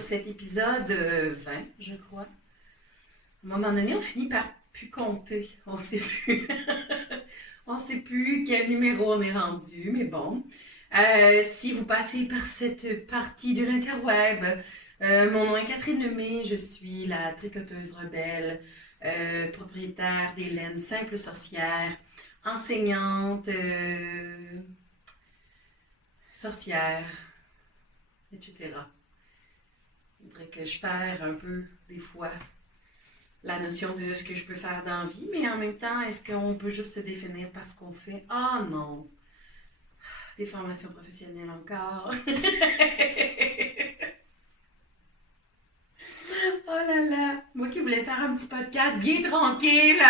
sur cet épisode 20, je crois. À un moment donné, on finit par plus compter. On sait plus. On sait plus quel numéro on est rendu, mais bon. Si vous passez par cette partie de l'interweb, mon nom est Catherine Lemay, je suis la tricoteuse rebelle, propriétaire des laines Simple Sorcière, enseignante, sorcière, etc. Il faudrait que je perds un peu, des fois, la notion de ce que je peux faire dans la vie, mais en même temps, est-ce qu'on peut juste se définir par ce qu'on fait? Ah non! Des formations professionnelles encore. Oh là là! Moi qui voulais faire un petit podcast bien tranquille.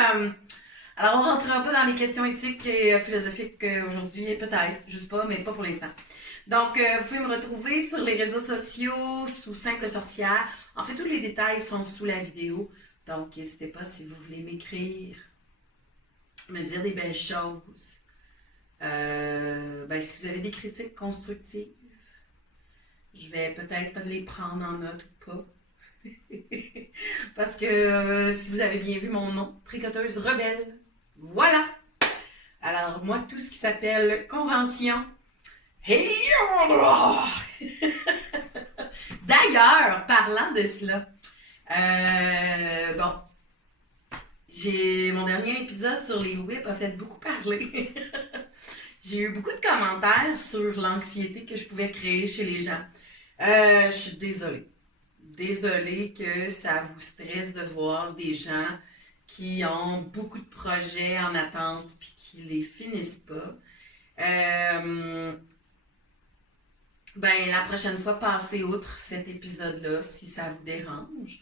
Alors, on ne rentrera pas dans les questions éthiques et philosophiques aujourd'hui, peut-être, je sais pas, mais pas pour l'instant. Donc, vous pouvez me retrouver sur les réseaux sociaux sous Simple Sorcière. En fait, tous les détails sont sous la vidéo. Donc, n'hésitez pas si vous voulez m'écrire, me dire des belles choses. Si vous avez des critiques constructives, je vais peut-être les prendre en note ou pas. Parce que si vous avez bien vu mon nom, tricoteuse rebelle, voilà! Alors, moi, tout ce qui s'appelle convention, d'ailleurs, parlant de cela, mon dernier épisode sur les whips a fait beaucoup parler. J'ai eu beaucoup de commentaires sur l'anxiété que je pouvais créer chez les gens. Je suis désolée. Désolée que ça vous stresse de voir des gens qui ont beaucoup de projets en attente puis qui les finissent pas. La prochaine fois, passez outre cet épisode-là si ça vous dérange.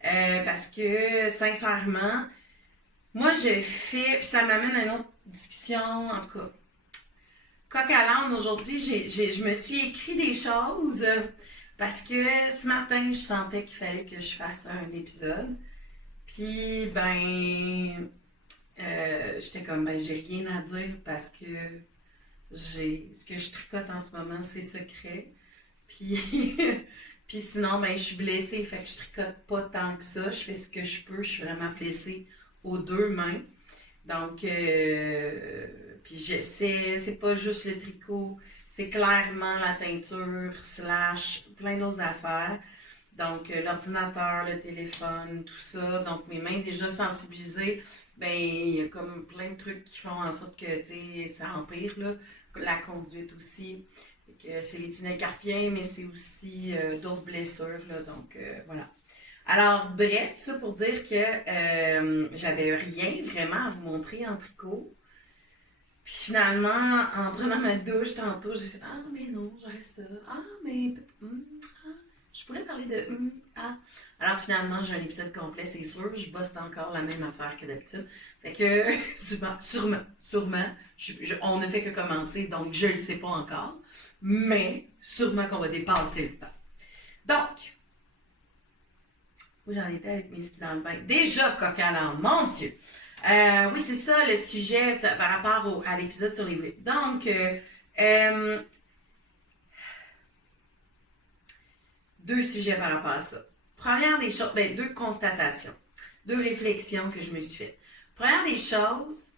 Parce que, sincèrement, moi, je fais... Puis ça m'amène à une autre discussion, en tout cas. Coq à l'âne, aujourd'hui, je me suis écrit des choses parce que ce matin, je sentais qu'il fallait que je fasse un épisode. Puis, j'étais comme, j'ai rien à dire parce que ce que je tricote en ce moment, c'est secret. Puis, puis sinon, je suis blessée, fait que je tricote pas tant que ça. Je fais ce que je peux, je suis vraiment blessée aux deux mains. Donc, puis c'est pas juste le tricot, c'est clairement la teinture / plein d'autres affaires. Donc, l'ordinateur, le téléphone, tout ça. Donc, mes mains déjà sensibilisées, il y a comme plein de trucs qui font en sorte que, ça empire, là. La conduite aussi. C'est les tunnels carpiens, mais c'est aussi d'autres blessures, là. Donc, voilà. Alors, bref, tout ça pour dire que j'avais rien vraiment à vous montrer en tricot. Puis finalement, en prenant ma douche tantôt, j'ai fait « Ah, mais non, j'aurais ça. Ah, mais je pourrais parler de Alors finalement, j'ai un épisode complet, c'est sûr. Je bosse encore la même affaire que d'habitude. Fait que, sûrement, on ne fait que commencer, donc je le sais pas encore. Mais sûrement qu'on va dépasser le temps. Donc, où j'en étais avec mes skis dans le bain? Déjà, coq à l'âne, mon Dieu! Oui, c'est ça le sujet par rapport à l'épisode sur les whips. Donc, deux sujets par rapport à ça. Première des choses, deux constatations, deux réflexions que je me suis faites. Première des choses,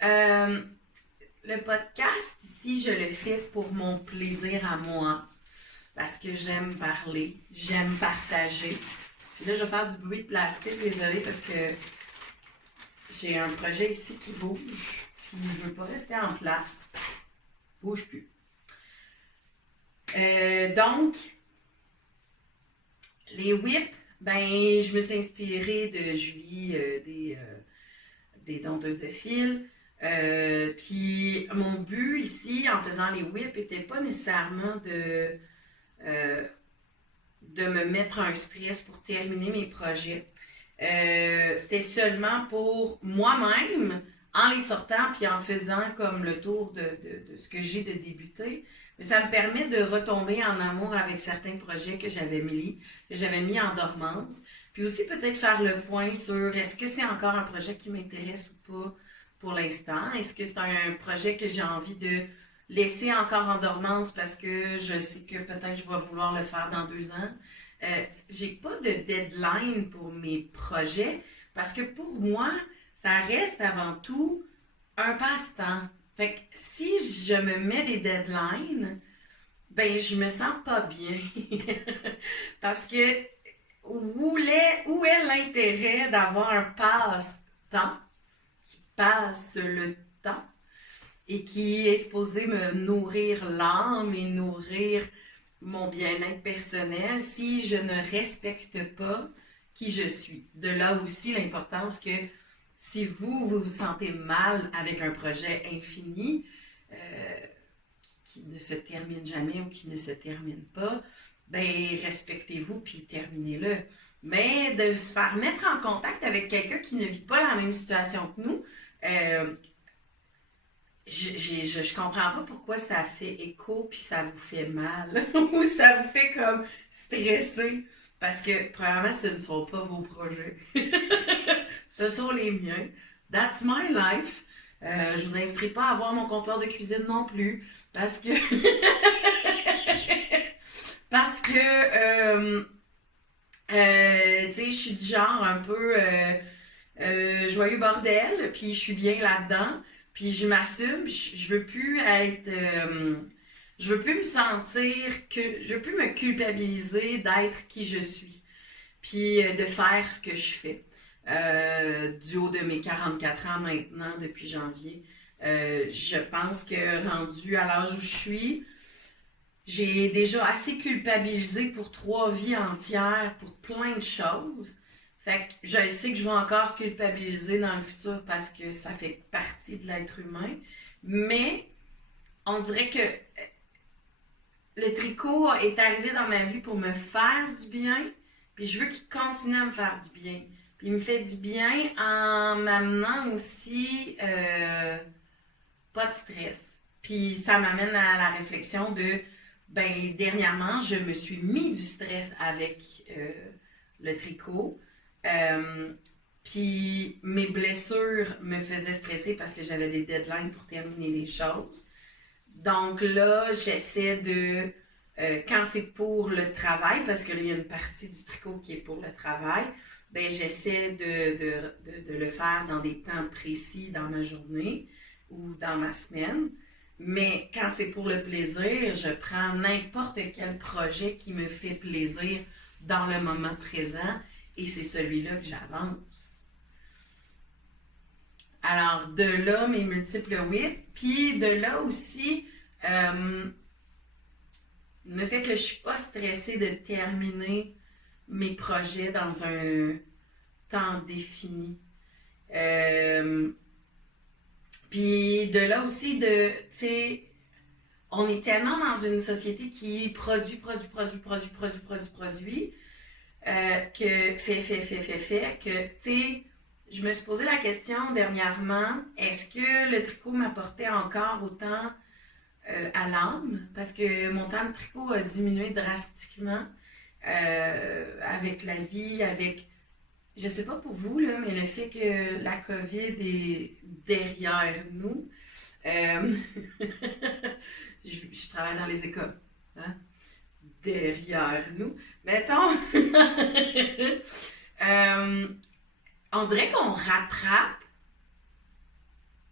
le podcast ici, je le fais pour mon plaisir à moi, parce que j'aime parler, j'aime partager. Puis là, je vais faire du bruit de plastique, désolée, parce que j'ai un projet ici qui bouge, puis il ne veut pas rester en place. Il ne bouge plus. Donc, les whips, je me suis inspirée de Julie des Dompteuses de fil. Puis mon but ici, en faisant les whips, n'était pas nécessairement de me mettre un stress pour terminer mes projets. C'était seulement pour moi-même, en les sortant puis en faisant comme le tour de ce que j'ai de débuter. Mais ça me permet de retomber en amour avec certains projets que j'avais mis en dormance. Puis aussi peut-être faire le point sur est-ce que c'est encore un projet qui m'intéresse ou pas pour l'instant. Est-ce que c'est un projet que j'ai envie de laisser encore en dormance parce que je sais que peut-être je vais vouloir le faire dans 2 ans. j'ai pas de deadline pour mes projets parce que pour moi, ça reste avant tout un passe-temps. Fait que si je me mets des deadlines, ben je me sens pas bien. Parce que où est l'intérêt d'avoir un passe-temps qui passe le temps et qui est supposé me nourrir l'âme et nourrir mon bien-être personnel si je ne respecte pas qui je suis. De là aussi l'importance que si vous vous sentez mal avec un projet infini euh, qui ne se termine jamais ou qui ne se termine pas, ben respectez-vous puis terminez-le. Mais de se faire mettre en contact avec quelqu'un qui ne vit pas la même situation que nous, euh, je comprends pas pourquoi ça fait écho puis ça vous fait mal ou ça vous fait comme stresser. Parce que, premièrement, ce ne sont pas vos projets. Ce sont les miens. That's my life. Je vous inviterai pas à voir mon comptoir de cuisine non plus. Parce que. parce que. Tu sais, je suis du genre un peu joyeux bordel, puis je suis bien là-dedans, puis je m'assume, je veux plus être. Je veux plus me sentir que. Je veux plus me culpabiliser d'être qui je suis, puis de faire ce que je fais. Du haut de mes 44 ans maintenant, depuis janvier. Je pense que rendu à l'âge où je suis, j'ai déjà assez culpabilisé pour 3 vies entières, pour plein de choses. Fait que je sais que je vais encore culpabiliser dans le futur parce que ça fait partie de l'être humain. Mais on dirait que le tricot est arrivé dans ma vie pour me faire du bien. Puis je veux qu'il continue à me faire du bien. Puis il me fait du bien en m'amenant aussi pas de stress. Puis ça m'amène à la réflexion de, ben dernièrement, je me suis mis du stress avec le tricot. Euh, Puis mes blessures me faisaient stresser parce que j'avais des deadlines pour terminer les choses. Donc là, j'essaie de, quand c'est pour le travail, parce que là, il y a une partie du tricot qui est pour le travail, ben j'essaie de le faire dans des temps précis dans ma journée ou dans ma semaine. Mais quand c'est pour le plaisir, je prends n'importe quel projet qui me fait plaisir dans le moment présent et c'est celui-là que j'avance. Alors, de là, mes multiples whips, puis de là aussi, euh, le fait que je ne suis pas stressée de terminer mes projets dans un temps défini. Euh, Puis de là aussi, tu sais, on est tellement dans une société qui produit, que que, tu sais, je me suis posé la question dernièrement, est-ce que le tricot m'apportait encore autant à l'âme? Parce que mon temps de tricot a diminué drastiquement avec la vie, avec je sais pas pour vous, là, mais le fait que la COVID est derrière nous, euh, je travaille dans les écoles, hein? Derrière nous, mettons, euh, on dirait qu'on rattrape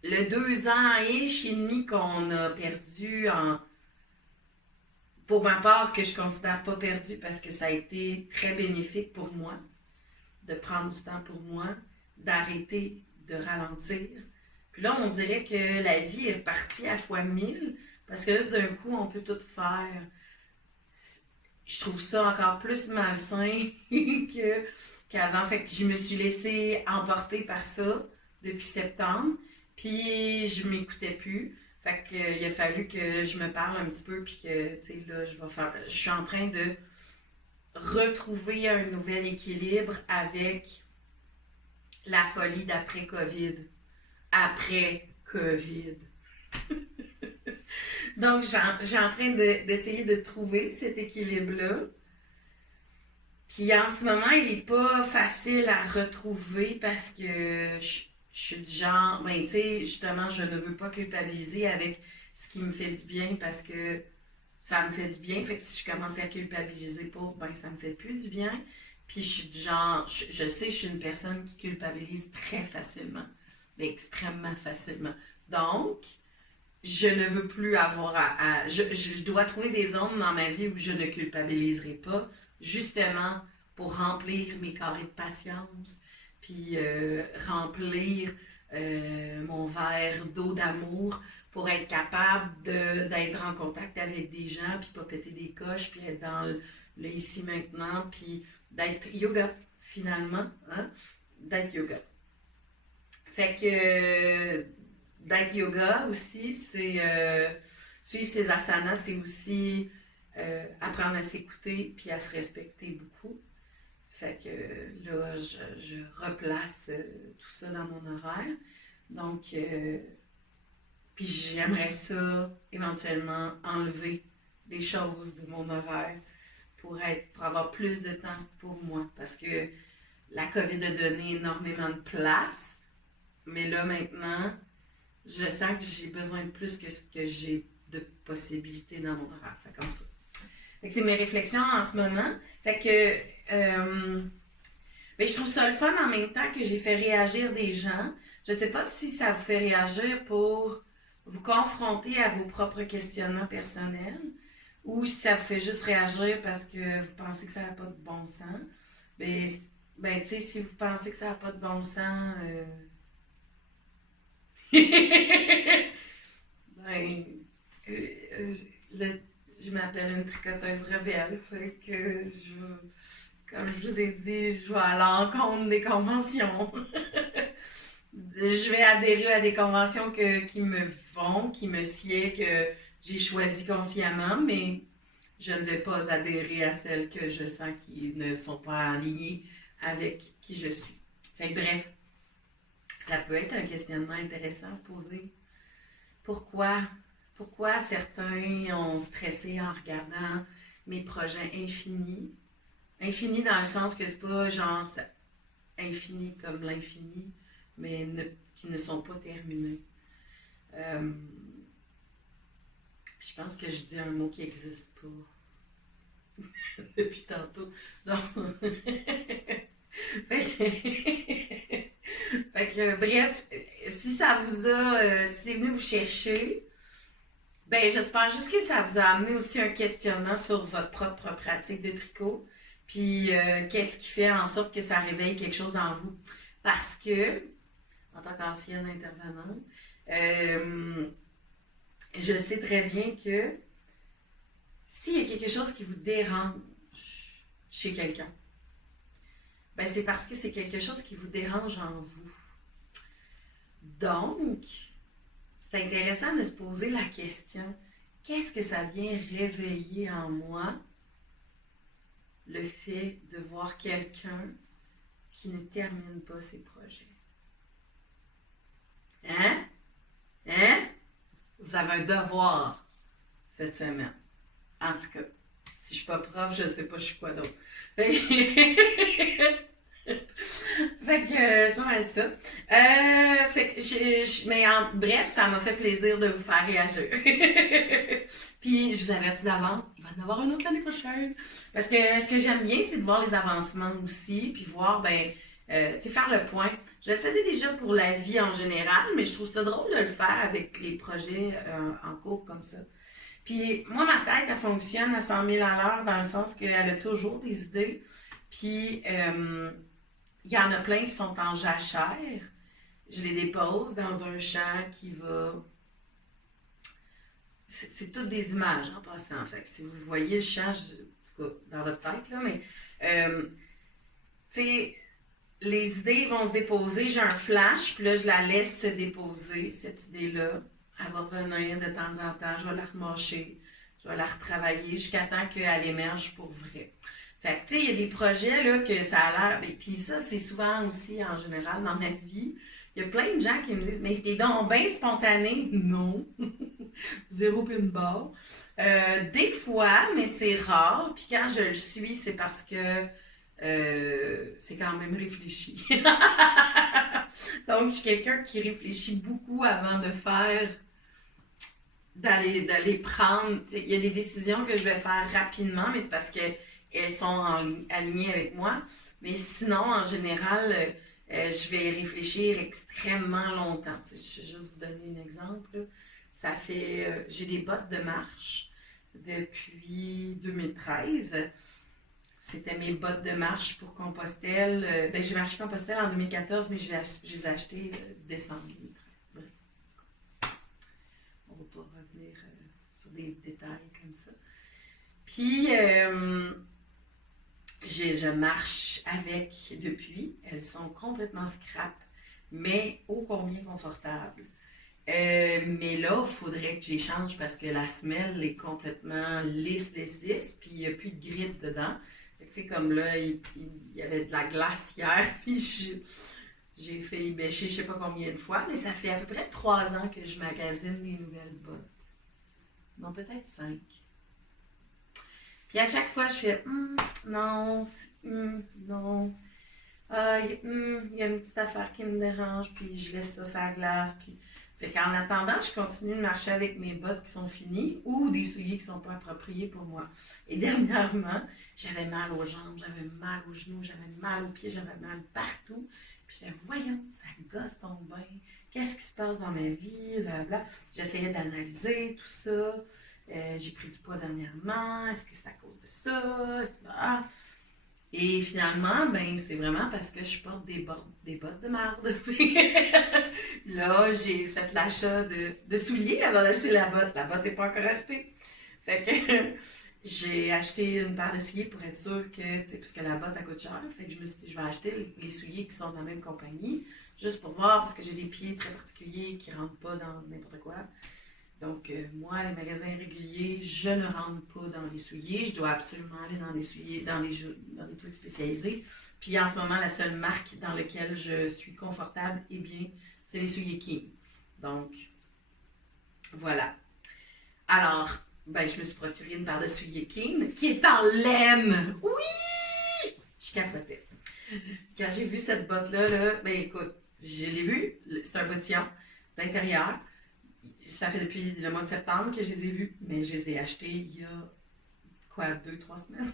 le 2 ans et demi qu'on a perdu pour ma part, que je considère pas perdu parce que ça a été très bénéfique pour moi de prendre du temps pour moi, d'arrêter de ralentir. Puis là, on dirait que la vie est partie à fois 1000 parce que là, d'un coup, on peut tout faire. Je trouve ça encore plus malsain qu'avant. Fait que je me suis laissée emporter par ça depuis septembre. Puis je m'écoutais plus. Fait qu'il a fallu que je me parle un petit peu. Puis que, tu sais, là, je suis en train de retrouver un nouvel équilibre avec la folie d'après-COVID. Après COVID. Donc, j'ai en train d'essayer de trouver cet équilibre-là. Puis en ce moment, il n'est pas facile à retrouver parce que je suis du genre, tu sais, justement, je ne veux pas culpabiliser avec ce qui me fait du bien parce que ça me fait du bien. Fait que si je commence à culpabiliser pour, ben ça me fait plus du bien. Puis je suis du genre, je sais, je suis une personne qui culpabilise très facilement, mais extrêmement facilement. Donc, je ne veux plus avoir je dois trouver des zones dans ma vie où je ne culpabiliserai pas, justement pour remplir mes carrés de patience, puis remplir mon verre d'eau d'amour pour être capable d'être en contact avec des gens, puis pas péter des coches, puis être dans le ici maintenant, puis d'être yoga, finalement, hein? D'être yoga. Fait que d'être yoga aussi, c'est suivre ses asanas, c'est aussi apprendre à s'écouter puis à se respecter beaucoup. Fait que là, je replace tout ça dans mon horaire. Donc, puis j'aimerais ça éventuellement enlever des choses de mon horaire pour avoir plus de temps pour moi. Parce que la COVID a donné énormément de place, mais là maintenant, je sens que j'ai besoin de plus que ce que j'ai de possibilités dans mon horaire. Fait qu'en tout cas, fait que c'est mes réflexions en ce moment. Fait que ben, je trouve ça le fun en même temps que j'ai fait réagir des gens. Je sais pas si ça vous fait réagir pour vous confronter à vos propres questionnements personnels ou si ça vous fait juste réagir parce que vous pensez que ça n'a pas de bon sens. Ben, ben tu sais, si vous pensez que ça n'a pas de bon sens, ben, je m'appelle une tricoteuse rebelle, fait que comme je vous ai dit, je vais à l'encontre des conventions. Je vais adhérer à des conventions qui me vont, qui me sied, que j'ai choisi consciemment, mais je ne vais pas adhérer à celles que je sens qui ne sont pas alignées avec qui je suis. Fait que bref, ça peut être un questionnement intéressant à se poser. Pourquoi? Pourquoi certains ont stressé en regardant mes projets infinis? Infinis dans le sens que c'est pas genre infini comme l'infini, mais qui ne sont pas terminés. Je pense que je dis un mot qui n'existe pas depuis tantôt. Donc, fait que, bref, si ça vous a, si c'est venu vous chercher, ben j'espère juste que ça vous a amené aussi un questionnement sur votre propre pratique de tricot. Puis qu'est-ce qui fait en sorte que ça réveille quelque chose en vous? Parce que, en tant qu'ancienne intervenante, je sais très bien que s'il y a quelque chose qui vous dérange chez quelqu'un, ben c'est parce que c'est quelque chose qui vous dérange en vous. Donc, c'est intéressant de se poser la question, qu'est-ce que ça vient réveiller en moi, le fait de voir quelqu'un qui ne termine pas ses projets? Hein? Hein? Vous avez un devoir cette semaine. En tout cas, si je suis pas prof, je sais pas je suis quoi d'autre. Fait que c'est pas mal ça. Fait que mais bref, ça m'a fait plaisir de vous faire réagir. Puis je vous avertis d'avance, il va y en avoir une autre l'année prochaine. Parce que ce que j'aime bien, c'est de voir les avancements aussi, puis voir, ben, tu sais, faire le point. Je le faisais déjà pour la vie en général, mais je trouve ça drôle de le faire avec les projets en cours comme ça. Puis moi, ma tête, elle fonctionne à 100 000 à l'heure dans le sens qu'elle a toujours des idées. Puis il y en a plein qui sont en jachère. Je les dépose dans un champ qui va... C'est toutes des images en passant. Fait que si vous le voyez, le champ, en tout cas, dans votre tête, là, mais... tu sais, les idées vont se déposer. J'ai un flash, puis là, je la laisse se déposer, cette idée-là. Elle va revenir de temps en temps. Je vais la remâcher. Je vais la retravailler jusqu'à temps qu'elle émerge pour vrai. Fait que, tu sais, il y a des projets, là, que ça a l'air... Puis ça, c'est souvent aussi, en général, dans ma vie. Il y a plein de gens qui me disent « Mais t'es donc bien spontané. » Non. Zéro pin barre. Des fois, mais c'est rare. Puis quand je le suis, c'est parce que c'est quand même réfléchi. Donc, je suis quelqu'un qui réfléchit beaucoup avant de faire d'aller prendre. Il y a des décisions que je vais faire rapidement, mais c'est parce qu'elles sont alignées avec moi. Mais sinon, en général, je vais réfléchir extrêmement longtemps. Je vais juste vous donner un exemple. Là. Ça fait. J'ai des bottes de marche depuis 2013. C'était mes bottes de marche pour Compostelle. Ben, j'ai marché Compostelle en 2014, mais je les ai achetées décembre 2013. Bref, on va pas revenir sur des détails comme ça. Puis, je marche avec depuis. Elles sont complètement scrap, mais ô combien confortables. Mais là, il faudrait que j'échange parce que la semelle est complètement lisse, lisse, lisse, puis il n'y a plus de grippe dedans. Fait que, tu sais, comme là, il y avait de la glace hier, puis j'ai fait bêcher je sais pas combien de fois, mais ça fait à peu près 3 ans que je magasine des nouvelles bottes. Non, peut-être 5. Puis à chaque fois, je fais non, non. Ah, il y a une petite affaire qui me dérange, puis je laisse ça sur la glace. Puis... Fait qu'en attendant, je continue de marcher avec mes bottes qui sont finies ou des souliers qui ne sont pas appropriés pour moi. Et dernièrement, j'avais mal aux jambes, j'avais mal aux genoux, j'avais mal aux pieds, j'avais mal partout. Puis j'étais, voyons, ça gosse ton bain. Qu'est-ce qui se passe dans ma vie? Blablabla. J'essayais d'analyser tout ça. J'ai pris du poids dernièrement. Est-ce que c'est à cause de ça? Ah. Et finalement, ben, c'est vraiment parce que je porte des bottes de marde. Là, j'ai fait l'achat de souliers avant d'acheter la botte. La botte n'est pas encore achetée. Fait que j'ai acheté une paire de souliers pour être sûre que, tu sais, puisque la botte, elle coûte cher. Fait que je me suis dit, je vais acheter les souliers qui sont de la même compagnie, juste pour voir, parce que j'ai des pieds très particuliers qui ne rentrent pas dans n'importe quoi. Donc, moi, les magasins réguliers, je ne rentre pas dans les souliers. Je dois absolument aller dans les souliers, dans des trucs spécialisés. Puis en ce moment, la seule marque dans laquelle je suis confortable et bien, c'est les souliers King. Donc, voilà. Alors, ben, je me suis procuré une paire de souliers King qui est en laine. Oui! Je capotais. Quand j'ai vu cette botte-là, ben écoute, je l'ai vue. C'est un bottillon d'intérieur. Ça fait depuis le mois de septembre que je les ai vus, mais je les ai achetés il y a, 2-3 semaines.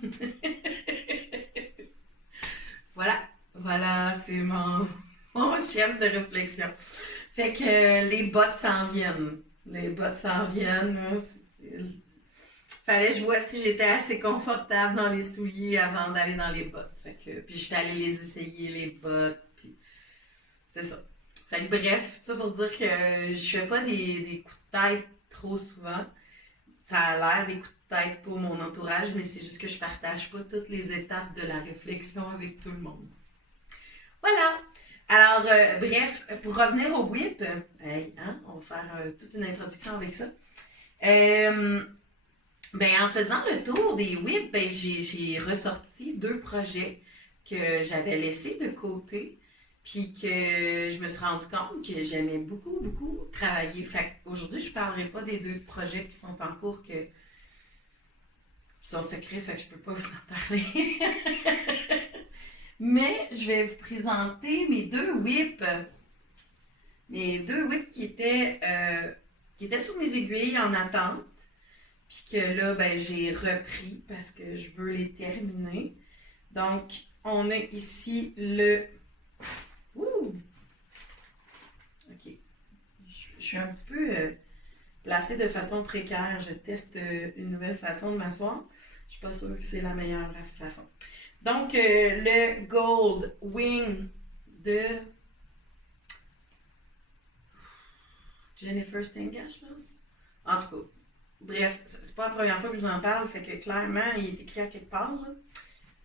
Voilà, c'est mon chef de réflexion. Fait que les bottes s'en viennent. Fallait que je vois si j'étais assez confortable dans les souliers avant d'aller dans les bottes. Fait que, puis j'étais allée les essayer, les bottes, puis c'est ça. Fait que bref, tout ça pour dire que je fais pas des coups de tête trop souvent. Ça a l'air des coups de tête pour mon entourage, mais c'est juste que je partage pas toutes les étapes de la réflexion avec tout le monde. Voilà! Alors, bref, pour revenir au whip, on va faire toute une introduction avec ça. En faisant le tour des whips, j'ai ressorti 2 projets que j'avais laissés de côté. Puis que je me suis rendu compte que j'aimais beaucoup, beaucoup travailler. Fait qu'aujourd'hui, je ne parlerai pas des 2 projets qui sont en cours qui sont secrets, fait que je ne peux pas vous en parler. Mais je vais vous présenter mes 2 whips. Mes 2 whips qui étaient sur mes aiguilles en attente. Puis que là, j'ai repris parce que je veux les terminer. Donc, on a ici le... Ouh! Ok. Je suis un petit peu placée de façon précaire. Je teste une nouvelle façon de m'asseoir. Je suis pas sûre que c'est la meilleure façon. Donc, le Gold Wing de Jennifer Stenga, je pense. En tout cas, bref, c'est pas la première fois que je vous en parle, fait que clairement, il est écrit à quelque part. Là.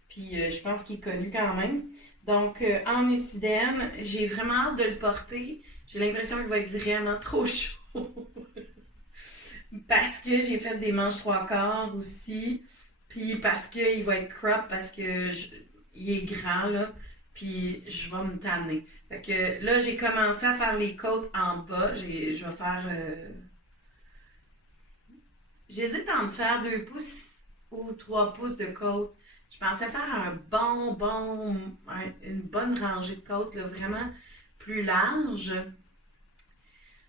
Puis, je pense qu'il est connu quand même. Donc, en Utidène, j'ai vraiment hâte de le porter. J'ai l'impression qu'il va être vraiment trop chaud. Parce que j'ai fait des manches 3/4 aussi. Puis parce qu'il va être crop, parce que il est grand, là. Puis je vais me tanner. Fait que là, j'ai commencé à faire les côtes en bas. Je vais faire... J'hésite à me faire 2 pouces ou 3 pouces de côte. Je pensais faire une bonne rangée de côtes, là, vraiment plus large.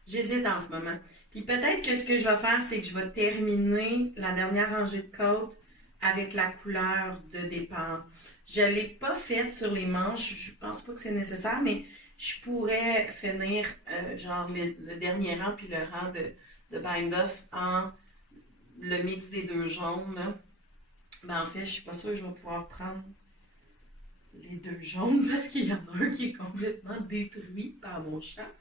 J'hésite en ce moment. Puis peut-être que ce que je vais faire, c'est que je vais terminer la dernière rangée de côtes avec la couleur de départ. Je ne l'ai pas faite sur les manches, je pense pas que c'est nécessaire, mais je pourrais finir genre le dernier rang puis le rang de bind-off en le mix des deux jaunes. Là. Ben en fait, je suis pas sûre que je vais pouvoir prendre les deux jaunes parce qu'il y en a un qui est complètement détruit par mon chat.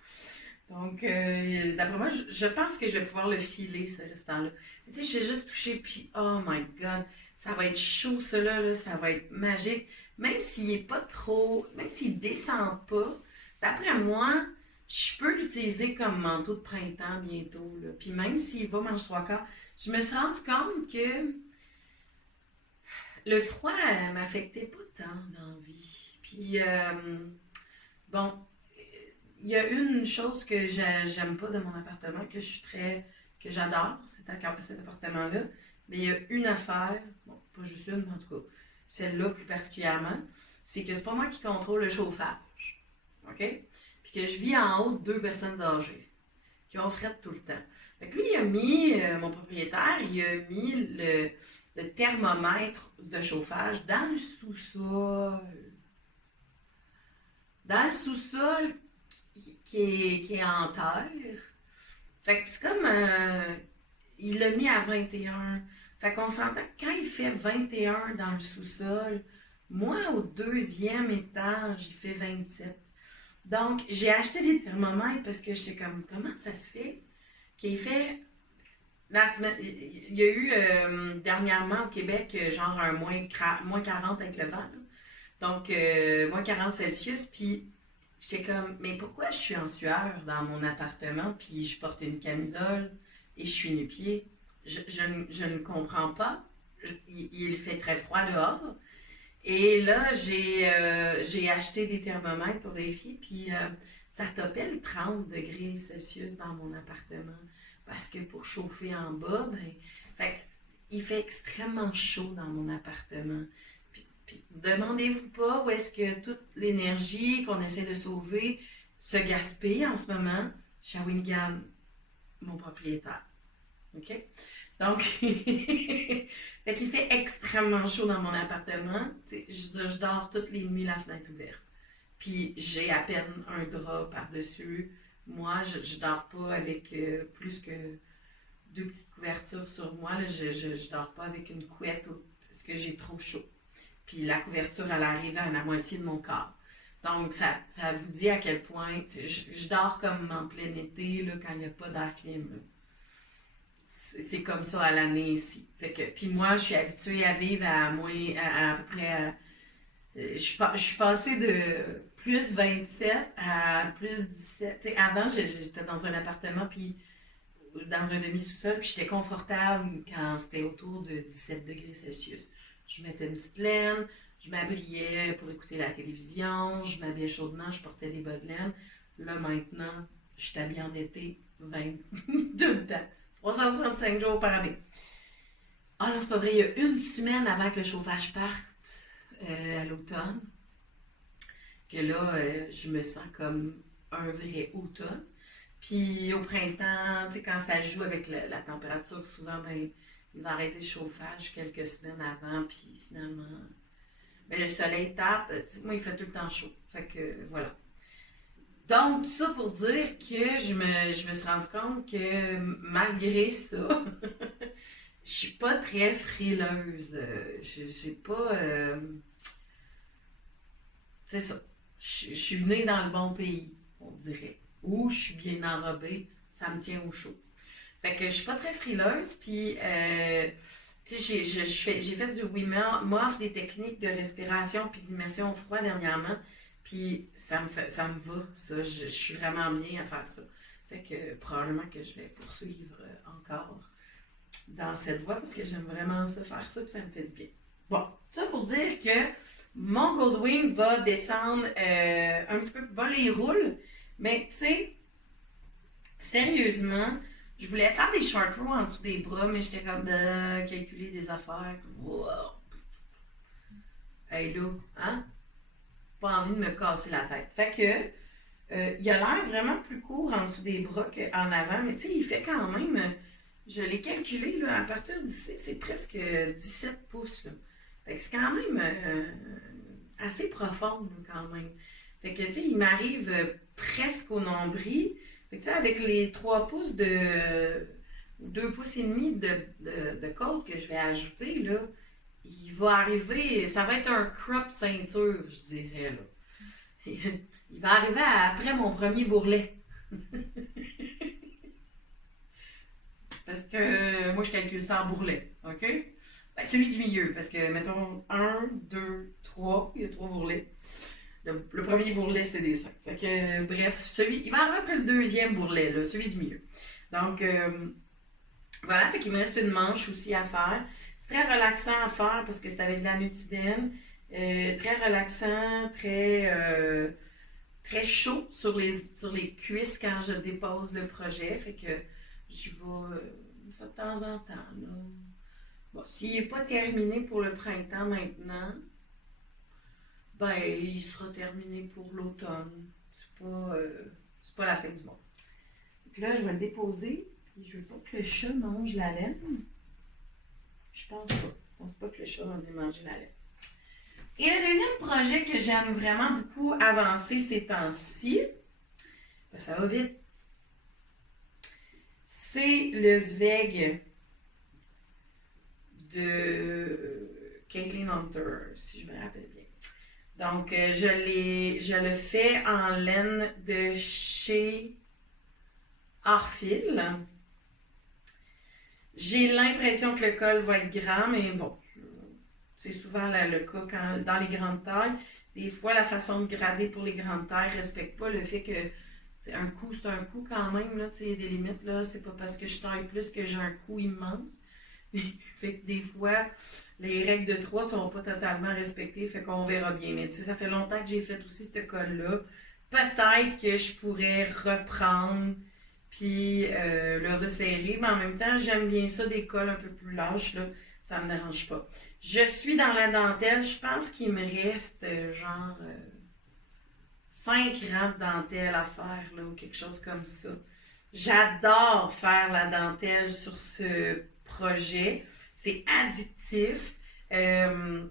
Donc, d'après moi, je pense que je vais pouvoir le filer, ce restant-là. Tu sais, je vais juste toucher, puis oh my god, ça va être chaud, ça là, ça va être magique. Même s'il est pas trop, même s'il descend pas, d'après moi, je peux l'utiliser comme manteau de printemps bientôt, là. Puis même s'il va mange trois quarts, je me suis rendu compte que le froid m'affectait pas tant dans la vie. Puis, bon, il y a une chose que j'aime pas de mon appartement, que je suis très, que j'adore, cet appartement-là. Mais il y a une affaire, bon, pas juste une, mais en tout cas, celle-là plus particulièrement, c'est que c'est pas moi qui contrôle le chauffage. OK? Puis que je vis en haut de deux personnes âgées qui ont fret tout le temps. Fait que lui, il a mis, mon propriétaire, il a mis le thermomètre de chauffage dans le sous-sol. Dans le sous-sol qui est en terre. Fait que c'est comme. Il l'a mis à 21. Fait qu'on s'entend que quand il fait 21 dans le sous-sol, moi, au deuxième étage, il fait 27. Donc, j'ai acheté des thermomètres parce que j'étais comme, comment ça se fait qu'il fait. La semaine, il y a eu dernièrement au Québec, genre un moins 40 avec le vent. Là. Donc, moins 40 Celsius. Puis, j'étais comme, mais pourquoi je suis en sueur dans mon appartement, puis je porte une camisole et je suis nu-pied? Je ne comprends pas. Il fait très froid dehors. Et là, j'ai acheté des thermomètres pour vérifier, puis ça topait le 30 degrés Celsius dans mon appartement. Parce que pour chauffer en bas, ben, fait, il fait extrêmement chaud dans mon appartement. Puis demandez-vous pas où est-ce que toute l'énergie qu'on essaie de sauver se gaspille en ce moment. Shawinigan, mon propriétaire. OK? Donc, fait qu'il fait extrêmement chaud dans mon appartement. Je dors toutes les nuits la fenêtre ouverte. Puis j'ai à peine un drap par-dessus. Moi, je dors pas avec plus que deux petites couvertures sur moi. Là. Je dors pas avec une couette parce que j'ai trop chaud. Puis la couverture, elle arrive à la moitié de mon corps. Donc, ça vous dit à quel point je dors comme en plein été, là, quand il n'y a pas d'air clim. C'est comme ça à l'année ici. Fait que, puis moi, je suis habituée à vivre à moins, à peu près. Je suis passée de plus 27 à plus 17. T'sais, avant, j'étais dans un appartement, puis dans un demi-sous-sol, puis j'étais confortable quand c'était autour de 17 degrés Celsius. Je mettais une petite laine, je m'habillais pour écouter la télévision, je m'habillais chaudement, je portais des bas de laine. Là, maintenant, je t'habille en été 20 tout le temps. 365 jours par année. Ah non, c'est pas vrai, il y a une semaine avant que le chauffage parte à l'automne, que là, je me sens comme un vrai automne. Puis au printemps, tu sais, quand ça joue avec la température, souvent, ben, il va arrêter le chauffage quelques semaines avant, puis finalement, ben, le soleil tape. Moi, il fait tout le temps chaud. Fait que voilà. Donc, tout ça pour dire que je me suis rendu compte que malgré ça, je suis pas très frileuse. J'ai pas. C'est ça. Je suis née dans le bon pays, on dirait. Ou je suis bien enrobée, ça me tient au chaud. Fait que je suis pas très frileuse, puis tu sais, j'ai fait du Wim Hof, des techniques de respiration puis d'immersion au froid dernièrement, puis ça me va, ça. Je suis vraiment bien à faire ça. Fait que probablement que je vais poursuivre encore dans cette voie parce que j'aime vraiment ça, faire ça, puis ça me fait du bien. Bon, ça pour dire que mon Goldwing va descendre un petit peu plus bas, les roules, mais tu sais, sérieusement, je voulais faire des short rows en dessous des bras, mais j'étais comme de calculer des affaires. Wow. Hey là, hein? Pas envie de me casser la tête. Fait que Il a l'air vraiment plus court en dessous des bras qu'en avant, mais tu sais, il fait quand même, je l'ai calculé, là, à partir d'ici, c'est presque 17 pouces, là. Fait que c'est quand même assez profond, là, quand même. Fait que, tu sais, il m'arrive presque au nombril. Fait que, tu sais, avec les 3 pouces de 2 pouces et demi de côte que je vais ajouter, là, il va arriver, ça va être un crop ceinture, je dirais, là. Il va arriver après mon premier bourrelet. Parce que moi, je calcule ça en bourrelet, OK? Ben, celui du milieu, parce que, mettons, un, 2, 3, il y a 3 bourrelets. Le premier bourrelet, c'est des 5. Fait que, bref, il va arriver après le deuxième bourrelet, là, celui du milieu. Donc, voilà, fait qu'il me reste une manche aussi à faire. C'est très relaxant à faire parce que c'est avec de la nutidène. Très relaxant, très chaud sur les cuisses quand je dépose le projet. Fait que je vais une fois de temps en temps. Là. Bon, s'il n'est pas terminé pour le printemps maintenant, ben il sera terminé pour l'automne. C'est pas la fin du monde. Puis là, je vais le déposer. Puis je veux pas que le chat mange la laine. Je pense pas. Je pense pas que le chat va venir manger la laine. Et le deuxième projet que j'aime vraiment beaucoup avancer ces temps-ci, ben ça va vite, c'est le Zweig de Caitlin Hunter, si je me rappelle bien. Donc, je le fais en laine de chez Arfil. J'ai l'impression que le col va être grand, mais bon, c'est souvent le cas dans les grandes tailles. Des fois, la façon de grader pour les grandes tailles ne respecte pas le fait que un coup, c'est un coup quand même. Il y a des limites. Là, c'est pas parce que je taille plus que j'ai un coup immense. Fait que des fois, les règles de 3 ne sont pas totalement respectées. Fait qu'on verra bien. Mais ça fait longtemps que j'ai fait aussi ce col-là. Peut-être que je pourrais reprendre puis le resserrer. Mais en même temps, j'aime bien ça des cols un peu plus lâches. Là. Ça me dérange pas. Je suis dans la dentelle. Je pense qu'il me reste genre 5 rangs de dentelle à faire là, ou quelque chose comme ça. J'adore faire la dentelle sur ce projet. C'est addictif. Je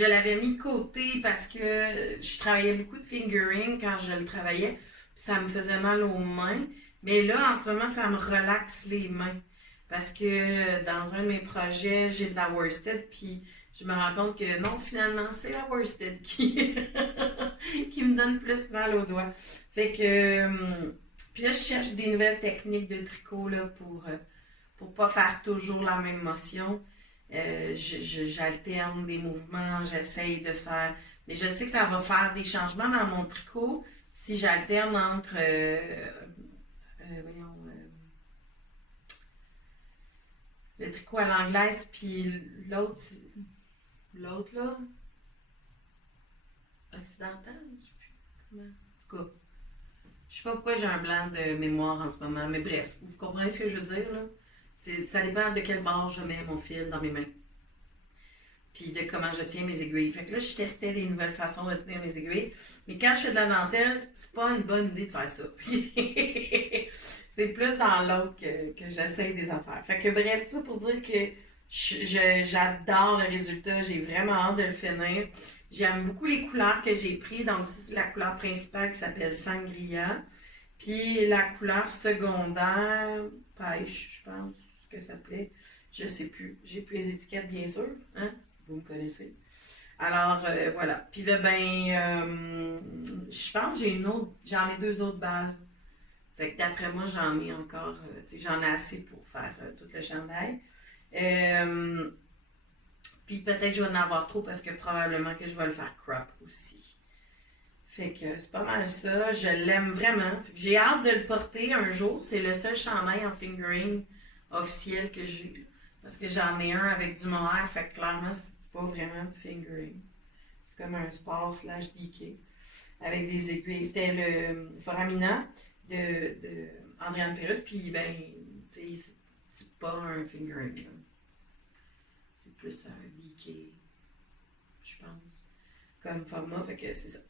l'avais mis de côté parce que je travaillais beaucoup de fingering quand je le travaillais. Ça me faisait mal aux mains. Mais là, en ce moment, ça me relaxe les mains. Parce que dans un de mes projets, j'ai de la worsted, puis je me rends compte que non, finalement, c'est la worsted qui me donne plus mal aux doigts. Fait que, puis là, je cherche des nouvelles techniques de tricot là, pour pas faire toujours la même motion. J'alterne des mouvements, j'essaye de faire. Mais je sais que ça va faire des changements dans mon tricot si j'alterne entre. Voyons. Le tricot à l'anglaise, puis l'autre. L'autre, là. Occidental, je sais plus comment. En tout cas, je sais pas pourquoi j'ai un blanc de mémoire en ce moment, mais bref, vous comprenez ce que je veux dire, là? Ça dépend de quel bord je mets mon fil dans mes mains. Puis de comment je tiens mes aiguilles. Fait que là, je testais des nouvelles façons de tenir mes aiguilles. Mais quand je fais de la dentelle, c'est pas une bonne idée de faire ça. C'est plus dans l'autre que j'essaye des affaires. Fait que bref, tout ça pour dire que j'adore le résultat. J'ai vraiment hâte de le finir. J'aime beaucoup les couleurs que j'ai prises. Donc, c'est la couleur principale qui s'appelle Sangria. Puis la couleur secondaire, pêche, je pense que ça s'appelait. Je sais plus. J'ai plus les étiquettes, bien sûr. Hein? Vous me connaissez. Alors, voilà. Puis là, je pense que j'en ai 2 autres balles. Fait que d'après moi, j'en ai encore, j'en ai assez pour faire tout le chandail. Puis peut-être que je vais en avoir trop parce que probablement que je vais le faire crop aussi. Fait que c'est pas mal ça. Je l'aime vraiment. Fait que j'ai hâte de le porter un jour. C'est le seul chandail en fingering officiel que j'ai. Parce que j'en ai un avec du mohair. Fait que clairement, c'est pas vraiment du fingering. C'est comme un sport / DK. Avec des aiguilles. C'était le Foramina de Andréane Pérus. Puis, tu sais, c'est pas un fingering. Là. C'est plus un DK, je pense, comme format. Fait que c'est ça.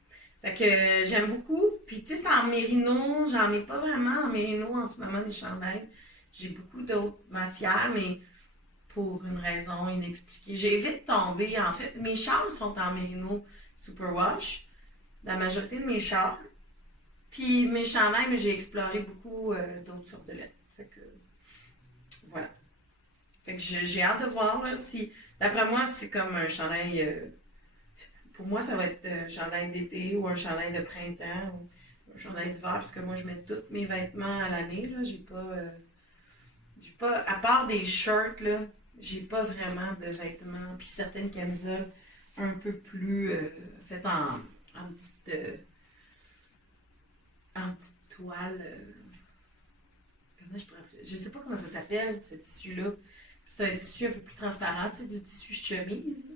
Fait que j'aime beaucoup. Puis tu sais, c'est en mérino. J'en ai pas vraiment en mérino en ce moment, des chandails. J'ai beaucoup d'autres matières, mais pour une raison inexpliquée. J'ai vite tombé. En fait, mes châles sont en mérino superwash. La majorité de mes châles. Puis mes chandails, mais j'ai exploré beaucoup d'autres sortes de laine. Fait que voilà. Fait que j'ai hâte de voir là, si. D'après moi, c'est comme un chandail. Pour moi, ça va être un chandail d'été ou un chandail de printemps ou un chandail d'hiver, parce que moi, je mets tous mes vêtements à l'année. Là. J'ai pas. À part des shirts, là, j'ai pas vraiment de vêtements. Puis certaines camisoles un peu plus faites en petite. En petite toile. Comment je pourrais appeler? Je sais pas comment ça s'appelle, ce tissu-là. C'est un tissu un peu plus transparent, tu sais, du tissu chemise, là,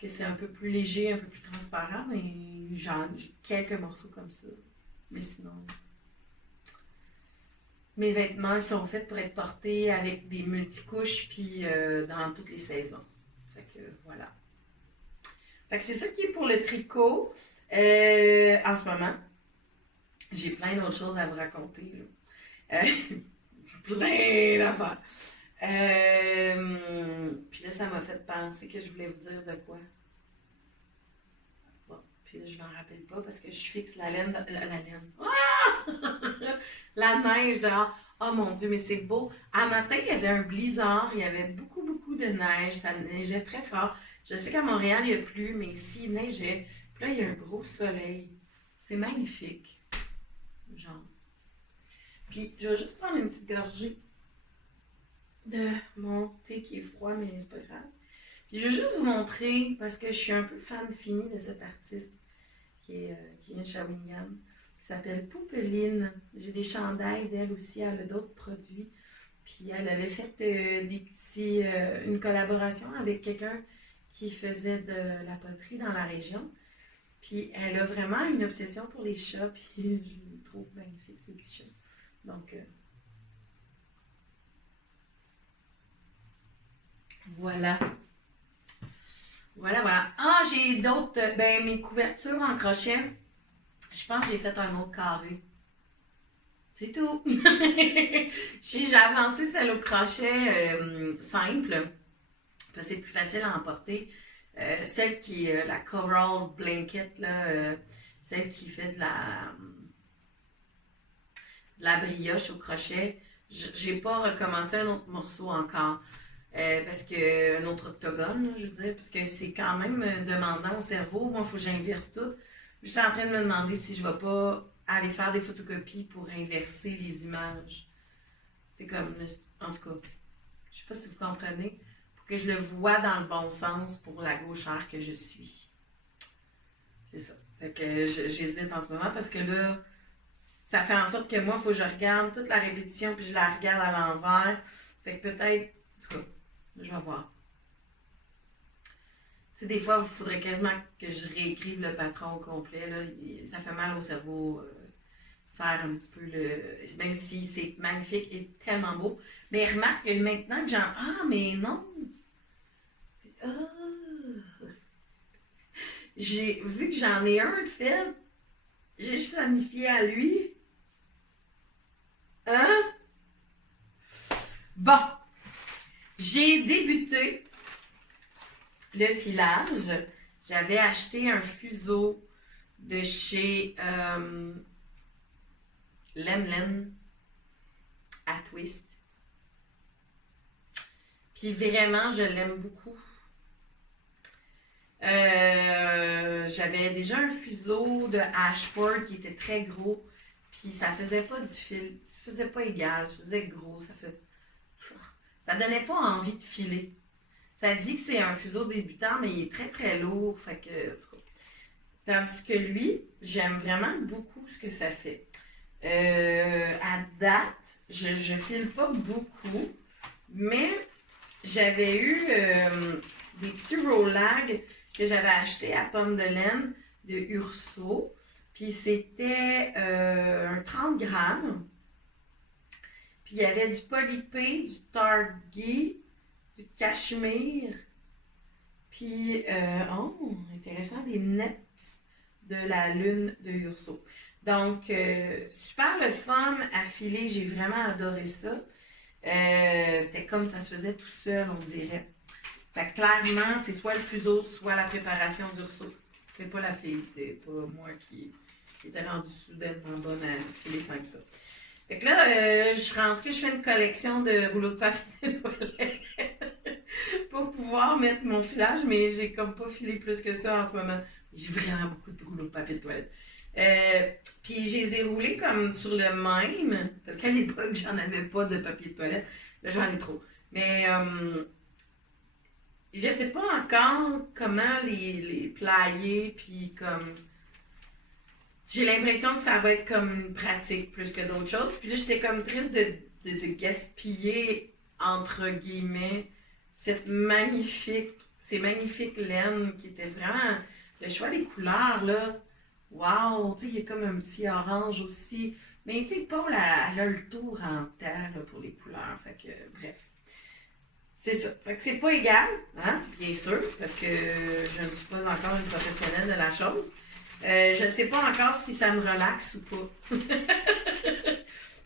que c'est un peu plus léger, un peu plus transparent, mais j'ai quelques morceaux comme ça. Mais sinon, mes vêtements ils sont faits pour être portés avec des multicouches, puis dans toutes les saisons. Fait que voilà. Fait que c'est ça qui est pour le tricot en ce moment. J'ai plein d'autres choses à vous raconter. Là. Plein d'affaires. Puis là, ça m'a fait penser que je voulais vous dire de quoi. Bon, puis là, je m'en rappelle pas parce que je fixe la laine. La laine. Ah! La neige dehors. Oh mon Dieu, mais c'est beau. À matin, il y avait un blizzard. Il y avait beaucoup, beaucoup de neige. Ça neigeait très fort. Je sais qu'à Montréal, il n'y a plus, mais ici, il neigeait. Puis là, il y a un gros soleil. C'est magnifique. Genre. Puis, je vais juste prendre une petite gorgée de mon thé qui est froid, mais c'est pas grave. Puis je vais juste vous montrer, parce que je suis un peu fan finie de cette artiste qui vient de Shawinigan, qui s'appelle Poupeline. J'ai des chandails d'elle aussi, elle a d'autres produits. Puis elle avait fait une collaboration avec quelqu'un qui faisait de la poterie dans la région. Puis elle a vraiment une obsession pour les chats, puis je les trouve magnifiques, ces petits chats. Donc, voilà. Voilà, voilà. Ah, j'ai d'autres. Ben, mes couvertures en crochet. Je pense que j'ai fait un autre carré. C'est tout. J'ai avancé celle au crochet simple. Parce que c'est plus facile à emporter. Celle qui est la Coral Blanket, là, celle qui fait de la brioche au crochet. J'ai pas recommencé un autre morceau encore. Parce que un autre octogone, là, je veux dire, parce que c'est quand même demandant au cerveau. Moi, il faut que j'inverse tout. Je suis en train de me demander si je vais pas aller faire des photocopies pour inverser les images. C'est comme, en tout cas, je sais pas si vous comprenez, pour que je le vois dans le bon sens pour la gauchère que je suis. C'est ça. Fait que j'hésite en ce moment parce que là, ça fait en sorte que moi, il faut que je regarde toute la répétition puis je la regarde à l'envers. Fait que peut-être, en tout cas, je vais voir. Tu sais, des fois, il faudrait quasiment que je réécrive le patron au complet. Là. Ça fait mal au cerveau faire un petit peu le. Même si c'est magnifique et tellement beau. Mais remarque que maintenant que j'en. Ah, mais non! Ah! J'ai vu que j'en ai un de fait. J'ai juste à me fier à lui. Hein? Bon, j'ai débuté le filage. J'avais acheté un fuseau de chez Lemlen à Twist. Puis vraiment, je l'aime beaucoup. J'avais déjà un fuseau de Ashford qui était très gros. Puis ça faisait pas du fil. Ça faisait pas égal. Ça faisait gros. Ça donnait pas envie de filer. Ça dit que c'est un fuseau débutant, mais il est très très lourd. Fait que. Tandis que lui, j'aime vraiment beaucoup ce que ça fait. À date, je file pas beaucoup, mais j'avais eu des petits Rolag que j'avais achetés à Pomme de Laine de Urso. Puis c'était un 30 grammes. Puis il y avait du polypé, du targi, du cachemire. Puis, intéressant, des neps de la lune de Urso. Donc, super le fun à filer, j'ai vraiment adoré ça. C'était comme ça se faisait tout seul, on dirait. Fait que clairement, c'est soit le fuseau, soit la préparation d'Urso. C'est pas la fille, c'est pas moi qui était rendue soudainement bonne à filer tant que ça. Fait que là, je suis rendue que je fais une collection de rouleaux de papier toilette pour pouvoir mettre mon filage, mais j'ai comme pas filé plus que ça en ce moment. J'ai vraiment beaucoup de rouleaux de papier de toilette. Puis je les ai roulés comme sur le même, parce qu'à l'époque, j'en avais pas de papier de toilette. Là, j'en ai trop. Mais je sais pas encore comment les plier, puis comme. J'ai l'impression que ça va être comme une pratique plus que d'autres choses. Puis là, j'étais comme triste de gaspiller, entre guillemets, ces magnifiques laines qui étaient vraiment. Le choix des couleurs, là. Wow! Tu sais, il y a comme un petit orange aussi. Mais tu sais, Paul, elle a le tour en terre là, pour les couleurs. Fait que, bref. C'est ça. Fait que c'est pas égal, hein, bien sûr, parce que je ne suis pas encore une professionnelle de la chose. Je ne sais pas encore si ça me relaxe ou pas.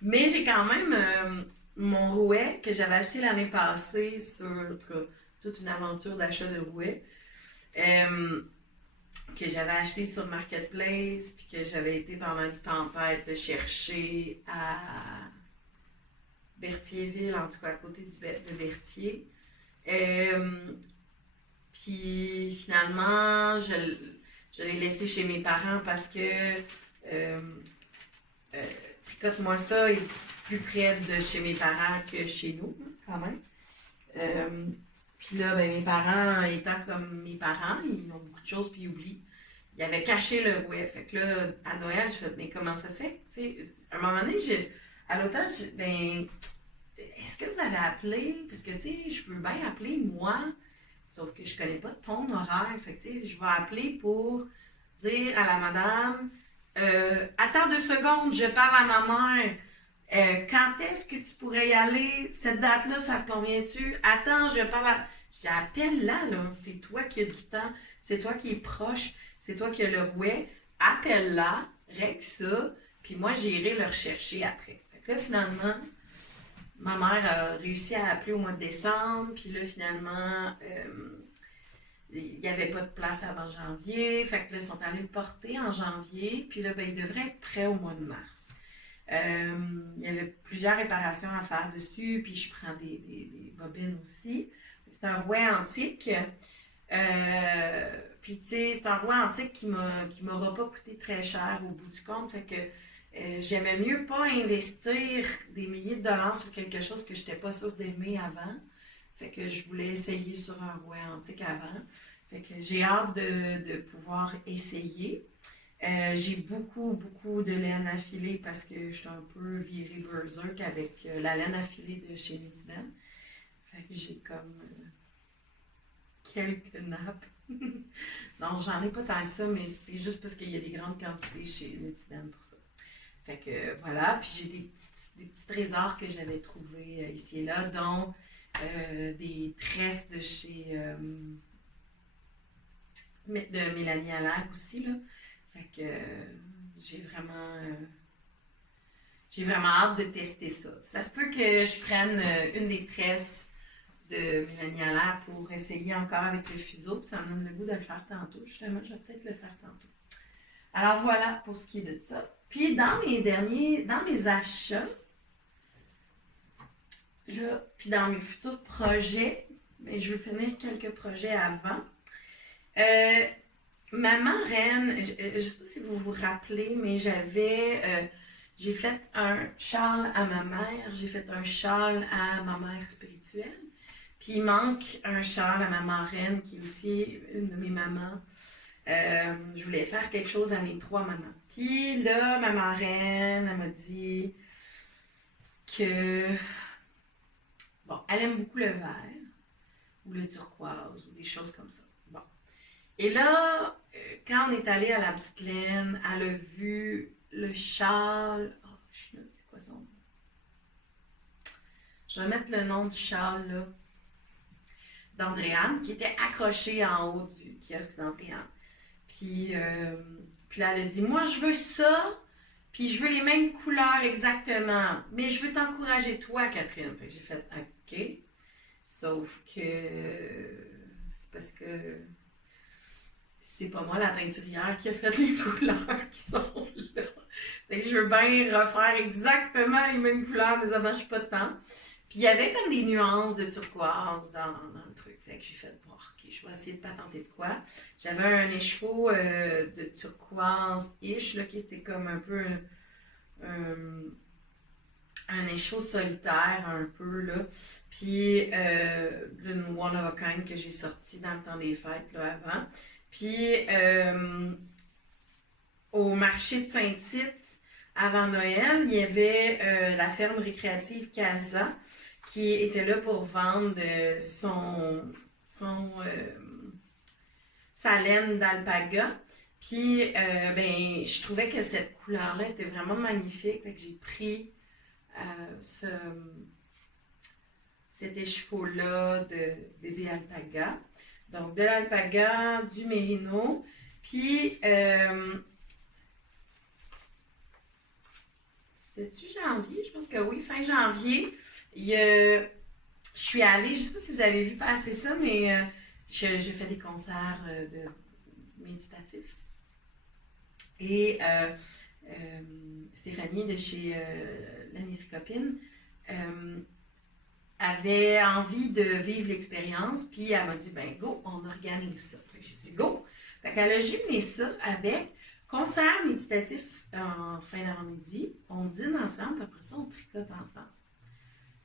Mais j'ai quand même mon rouet que j'avais acheté l'année passée sur en tout cas, toute une aventure d'achat de rouet. Que j'avais acheté sur Marketplace, puis que j'avais été pendant une tempête le chercher à Berthierville, en tout cas à côté de Berthier. Puis finalement, je l'ai laissé chez mes parents parce que Tricote-moi ça est plus près de chez mes parents que chez nous, quand même. Puis là, ben, mes parents, étant comme mes parents, ils ont beaucoup de choses puis ils oublient. Ils avaient caché le rouet. Fait que là, à Noël, j'ai fait, mais comment ça se fait? T'sais, à un moment donné, à l'automne, ben, est-ce que vous avez appelé? Parce que, tu sais, je peux bien appeler moi, sauf que je connais pas ton horaire. Fait que, tu sais, je vais appeler pour dire à la madame, attends 2 secondes, je parle à ma mère. Quand est-ce que tu pourrais y aller? Cette date-là, ça te convient-tu? Attends, je parle à. J'appelle là. C'est toi qui as du temps. C'est toi qui es proche. C'est toi qui as le rouet. Appelle-la, règle ça. Puis moi, j'irai le rechercher après. Fait que là, finalement, ma mère a réussi à appeler au mois de décembre. Puis là, finalement, il n'y avait pas de place avant janvier. Fait que là, ils sont allés le porter en janvier. Puis là, ben, il devrait être prêt au mois de mars. Il y avait plusieurs réparations à faire dessus, puis je prends des bobines aussi. C'est un rouet antique. Puis tu sais, c'est un rouet antique qui m'aura pas coûté très cher au bout du compte. Fait que j'aimais mieux pas investir des milliers de dollars sur quelque chose que je n'étais pas sûre d'aimer avant. Fait que je voulais essayer sur un rouet antique avant. Fait que j'ai hâte de pouvoir essayer. J'ai beaucoup de laine à filer parce que je suis un peu virée berserk avec la laine à filer de chez Nitiden. Fait que j'ai comme quelques nappes. Non, j'en ai pas tant que ça, mais c'est juste parce qu'il y a des grandes quantités chez Nitiden pour ça. Fait que voilà, puis j'ai des petits trésors que j'avais trouvés ici et là, dont des tresses de chez de Mélanie Allaire aussi, là. Fait que j'ai vraiment hâte de tester ça. Ça se peut que je prenne une des tresses de Mélanie Allaire pour essayer encore avec le fuseau. Puis ça me donne le goût de le faire tantôt. Justement, je vais peut-être le faire tantôt. Alors voilà pour ce qui est de ça. Puis dans mes achats, là, puis dans mes futurs projets, mais je veux finir quelques projets avant. Maman Reine, je ne sais pas si vous vous rappelez, mais j'ai fait un châle à ma mère, j'ai fait un châle à ma mère spirituelle. Puis il manque un châle à ma marraine, qui est aussi une de mes mamans. Je voulais faire quelque chose à mes 3 mamans. Puis là, ma marraine, elle m'a dit que, bon, elle aime beaucoup le vert, ou le turquoise, ou des choses comme ça. Bon. Et là, quand on est allé à la petite laine, elle a vu le châle. Oh, c'est quoi son nom? Je vais mettre le nom du châle là, d'Andréane, qui était accroché en haut du kiosque d'Andréane. Puis Puis là, elle a dit, moi, je veux ça, puis je veux les mêmes couleurs exactement. Mais je veux t'encourager, toi, Catherine. Fait que j'ai fait, OK. Sauf que c'est parce que c'est pas moi la teinturière qui a fait les couleurs qui sont là. Fait que je veux bien refaire exactement les mêmes couleurs, mais ça marche pas tant. Puis il y avait comme des nuances de turquoise dans le truc. Fait que j'ai fait, bon, ok, je vais essayer de patenter de quoi. J'avais un écheveau de turquoise-ish, là, qui était comme un peu un écheveau solitaire, un peu, là. Puis d'une One of a Kind que j'ai sorti dans le temps des fêtes, là, avant. Puis au marché de Saint-Tite, avant Noël, il y avait la ferme récréative Casa qui était là pour vendre sa laine d'alpaga. Puis, ben, je trouvais que cette couleur-là était vraiment magnifique. Fait que j'ai pris cet écheveau-là de bébé alpaga. Donc, de l'alpaga, du mérino. Puis, c'était-tu janvier? Je pense que oui, fin janvier. Je suis allée, je ne sais pas si vous avez vu passer ça, mais j'ai fait des concerts méditatifs. Et Stéphanie de chez La Nitricopine avait envie de vivre l'expérience, puis elle m'a dit, ben go, on organise ça. Fait que j'ai dit go. Fait qu'elle a jumelé ça avec concert méditatif en fin d'avant-midi. On dîne ensemble, puis après ça, on tricote ensemble.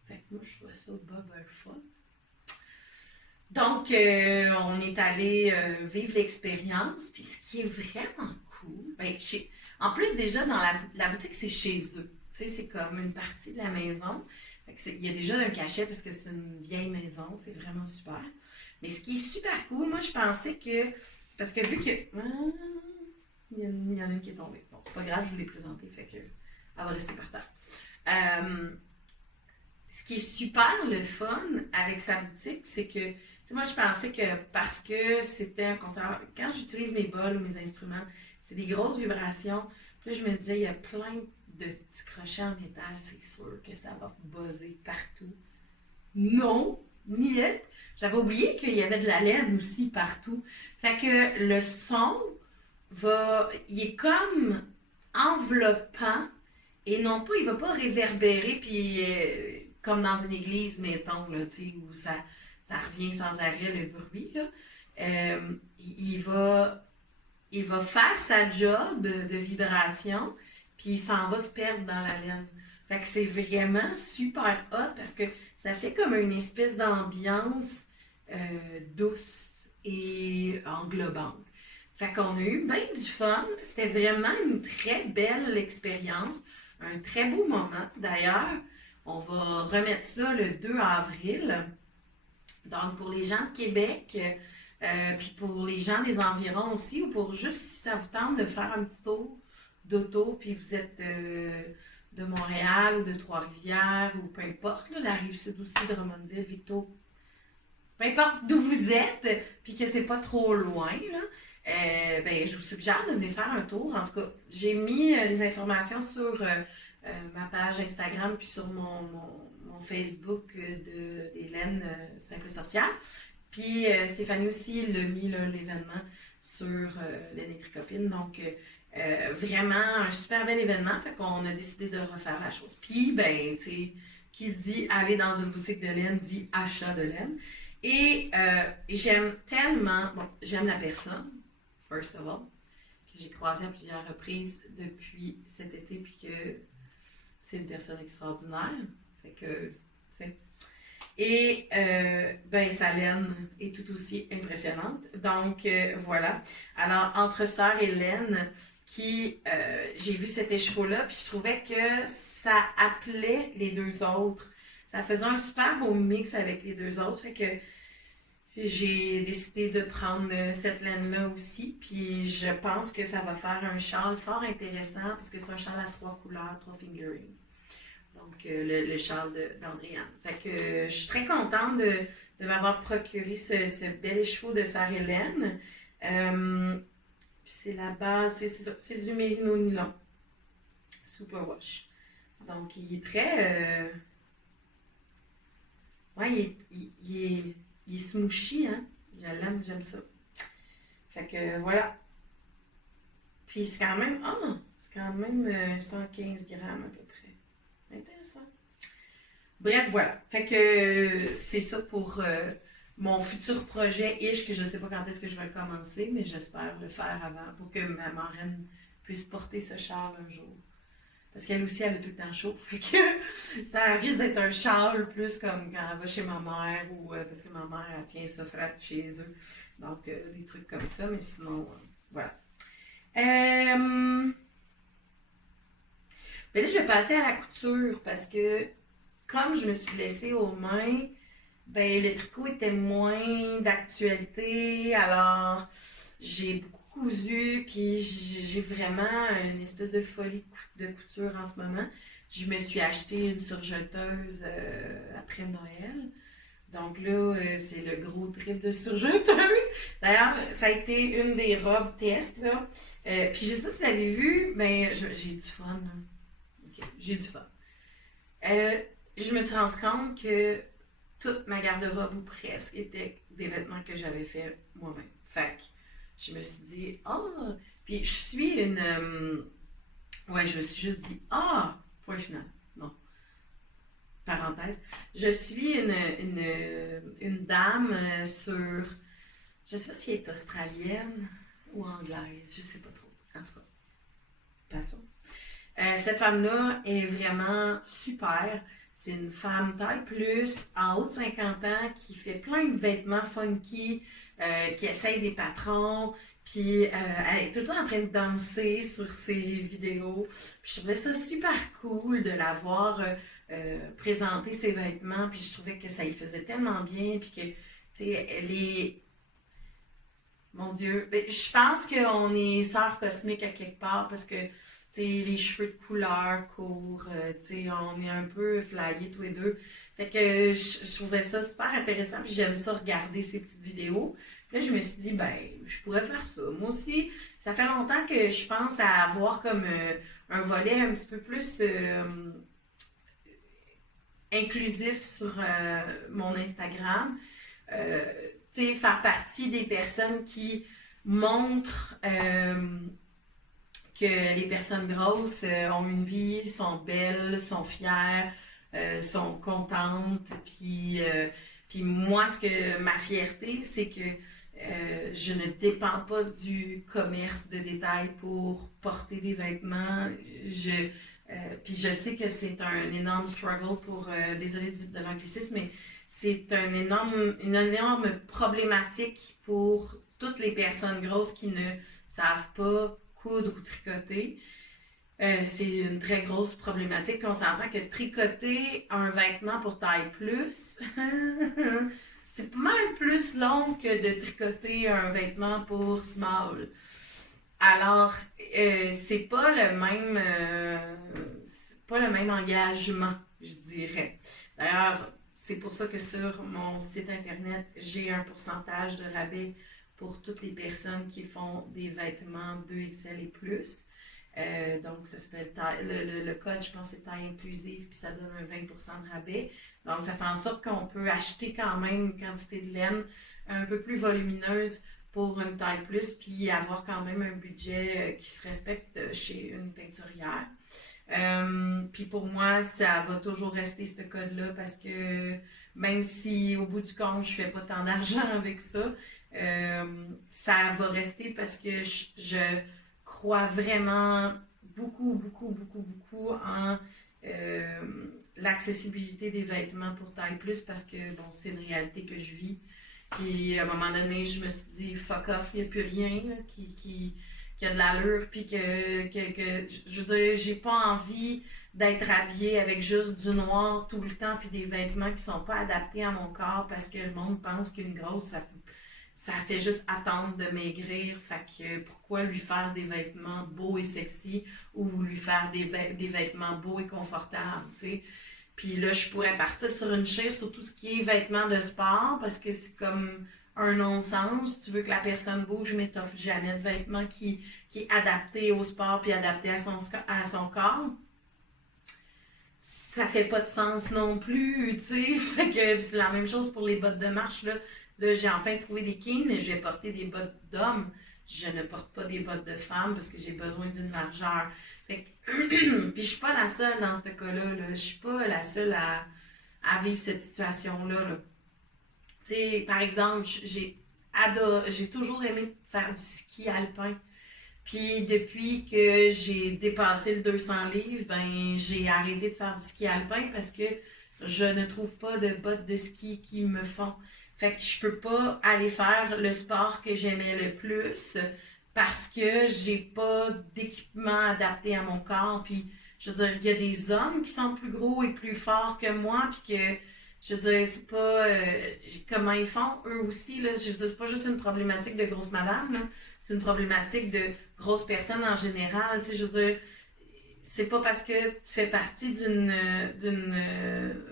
Fait que moi, je trouvais ça bubble fun. Donc, on est allé vivre l'expérience. Puis ce qui est vraiment cool, ben, en plus, déjà, dans la boutique, c'est chez eux. Tu sais, c'est comme une partie de la maison. Il y a déjà un cachet parce que c'est une vieille maison. C'est vraiment super. Mais ce qui est super cool, moi, je pensais que... Parce que vu que... il y en a une qui est tombée. Bon, c'est pas grave, je vous l'ai présentée. Fait que elle va rester par terre. Ce qui est super le fun avec sa boutique, c'est que... Moi, je pensais que parce que c'était un concert... Quand j'utilise mes bols ou mes instruments, c'est des grosses vibrations. Puis là, je me disais, il y a plein de petits crochets en métal, c'est sûr que ça va buzzer partout. Non, niette. J'avais oublié qu'il y avait de la laine aussi partout. Fait que le son il est comme enveloppant et non pas, il va pas réverbérer puis comme dans une église, mettons, là, où ça revient sans arrêt le bruit. Là. Il va faire sa job de vibration, puis il s'en va se perdre dans la laine. Fait que c'est vraiment super hot parce que ça fait comme une espèce d'ambiance douce et englobante. Fait qu'on a eu bien du fun. C'était vraiment une très belle expérience, un très beau moment. D'ailleurs, on va remettre ça le 2 avril. Donc, pour les gens de Québec, puis pour les gens des environs aussi, ou pour juste si ça vous tente de faire un petit tour d'auto, puis vous êtes de Montréal ou de Trois-Rivières, ou peu importe, là, la Rive-Sud aussi, de Drummondville, Victo, peu importe d'où vous êtes, puis que c'est pas trop loin, là, ben, je vous suggère de venir faire un tour. En tout cas, j'ai mis les informations sur ma page Instagram, puis sur mon Facebook d'Hélène Simple Sorcière. Puis Stéphanie aussi l'a mis l'événement sur la Nitricopine. Donc, vraiment un super bel événement. Fait qu'on a décidé de refaire la chose. Puis, ben, tu sais, qui dit aller dans une boutique de laine dit achat de laine. Et j'aime tellement, bon, j'aime la personne, first of all, que j'ai croisée à plusieurs reprises depuis cet été, puis que c'est une personne extraordinaire. Fait que, tu sais. Et, ben, sa laine est tout aussi impressionnante. Donc, voilà. Alors, entre sœurs et laine, j'ai vu cet écheveau-là, puis je trouvais que ça appelait les deux autres. Ça faisait un super beau mix avec les deux autres. Fait que j'ai décidé de prendre cette laine-là aussi. Puis je pense que ça va faire un châle fort intéressant parce que c'est un châle à 3 couleurs, 3 fingerings. Donc le châle d'Andréane. Fait que je suis très contente de m'avoir procuré ce bel écheveau de sœur Hélène. Puis c'est la base, c'est ça, c'est du Merino nylon. Superwash. Donc, il est très... ouais, il est smooshy, hein. Je l'aime, j'aime ça. Fait que voilà. Puis c'est quand même... Ah! C'est quand même 115 grammes à peu près. Intéressant. Bref, voilà. Fait que c'est ça pour mon futur projet ish, que je sais pas quand est-ce que je vais le commencer, mais j'espère le faire avant pour que ma marraine puisse porter ce châle un jour. Parce qu'elle aussi, elle a tout le temps chaud. Fait que ça risque d'être un châle plus comme quand elle va chez ma mère ou parce que ma mère, elle tient ça frat chez eux. Donc, des trucs comme ça. Mais sinon, voilà. Ben là, je vais passer à la couture parce que comme je me suis blessée aux mains, ben le tricot était moins d'actualité. Alors, j'ai beaucoup cousu, puis j'ai vraiment une espèce de folie de couture en ce moment. Je me suis acheté une surjeteuse après Noël. Donc là, c'est le gros trip de surjeteuse. D'ailleurs, ça a été une des robes test, là. Puis je sais pas si vous avez vu, mais j'ai du fun, là. Ok, j'ai du fun. Je me suis rendu compte que toute ma garde-robe ou presque était des vêtements que j'avais fait moi-même. Fait que je me suis dit, ah! Puis je suis une. Ouais, je me suis juste dit, ah! Point final. Non. Parenthèse. Je suis une dame sur. Je sais pas si elle est australienne ou anglaise. Je sais pas trop. En tout cas, passons. Cette femme-là est vraiment super. C'est une femme taille plus, en haut de 50 ans, qui fait plein de vêtements funky, qui essaye des patrons, puis elle est tout le temps en train de danser sur ses vidéos. Puis je trouvais ça super cool de la voir présenter ses vêtements, puis je trouvais que ça y faisait tellement bien, puis que, tu sais, elle est... Mon Dieu, ben, je pense qu'on est sœurs cosmiques à quelque part, parce que t'sais, les cheveux de couleur courts, on est un peu flyés tous les deux. Fait que je trouvais ça super intéressant, puis j'aime ça regarder ces petites vidéos. Puis là, je me suis dit, ben, je pourrais faire ça. Moi aussi, ça fait longtemps que je pense à avoir comme un volet un petit peu plus inclusif sur mon Instagram. Euh, faire partie des personnes qui montrent que les personnes grosses ont une vie, sont belles, sont fières, sont contentes. Puis moi, ma fierté, c'est que je ne dépends pas du commerce de détail pour porter des vêtements. Puis je sais que c'est un énorme struggle pour, désolé de l'anglicisme, mais c'est une énorme problématique pour toutes les personnes grosses qui ne savent pas coudre ou tricoter. C'est une très grosse problématique. Puis on s'entend que tricoter un vêtement pour taille plus, c'est pas mal plus long que de tricoter un vêtement pour small. Alors, c'est pas pas le même engagement, je dirais. D'ailleurs, c'est pour ça que sur mon site internet, j'ai un pourcentage de rabais pour toutes les personnes qui font des vêtements 2XL et plus. Donc, ça s'appelle le code, je pense, c'est taille inclusive, puis ça donne un 20% de rabais. Donc, ça fait en sorte qu'on peut acheter quand même une quantité de laine un peu plus volumineuse pour une taille plus, puis avoir quand même un budget qui se respecte chez une teinturière. Puis pour moi, ça va toujours rester ce code-là parce que même si au bout du compte, je fais pas tant d'argent avec ça, ça va rester parce que je crois vraiment beaucoup, beaucoup, beaucoup, beaucoup en l'accessibilité des vêtements pour taille plus parce que bon, c'est une réalité que je vis. Puis à un moment donné, je me suis dit fuck off, il n'y a plus rien là, qui a de l'allure, puis je veux dire, j'ai pas envie d'être habillée avec juste du noir tout le temps, puis des vêtements qui sont pas adaptés à mon corps parce que le monde pense qu'une grosse, ça fait juste attendre de maigrir. Fait que pourquoi lui faire des vêtements beaux et sexy ou lui faire des vêtements beaux et confortables, tu sais. Puis là, je pourrais partir sur une chaire sur tout ce qui est vêtements de sport parce que c'est comme un non-sens. Tu veux que la personne bouge, mais tu n'offres jamais de vêtements qui est adapté au sport puis adapté à son corps. Ça fait pas de sens non plus, tu sais. Fait que c'est la même chose pour les bottes de marche, là. Là, j'ai enfin trouvé des kings, mais je vais porter des bottes d'hommes. Je ne porte pas des bottes de femmes parce que j'ai besoin d'une largeur. Fait que, puis je suis pas la seule dans ce cas-là, là. Je suis pas la seule à vivre cette situation-là, là. Tu sais, par exemple, j'ai toujours aimé faire du ski alpin. Puis depuis que j'ai dépassé le 200 livres, ben j'ai arrêté de faire du ski alpin parce que je ne trouve pas de bottes de ski qui me font. Fait que je peux pas aller faire le sport que j'aimais le plus parce que j'ai pas d'équipement adapté à mon corps. Puis je veux dire, il y a des hommes qui sont plus gros et plus forts que moi, puis que je veux dire, c'est pas comment ils font eux aussi là. Je veux dire, c'est pas juste une problématique de grosse madame là. C'est une problématique de grosses personnes en général. Tu sais, je veux dire, c'est pas parce que tu fais partie d'une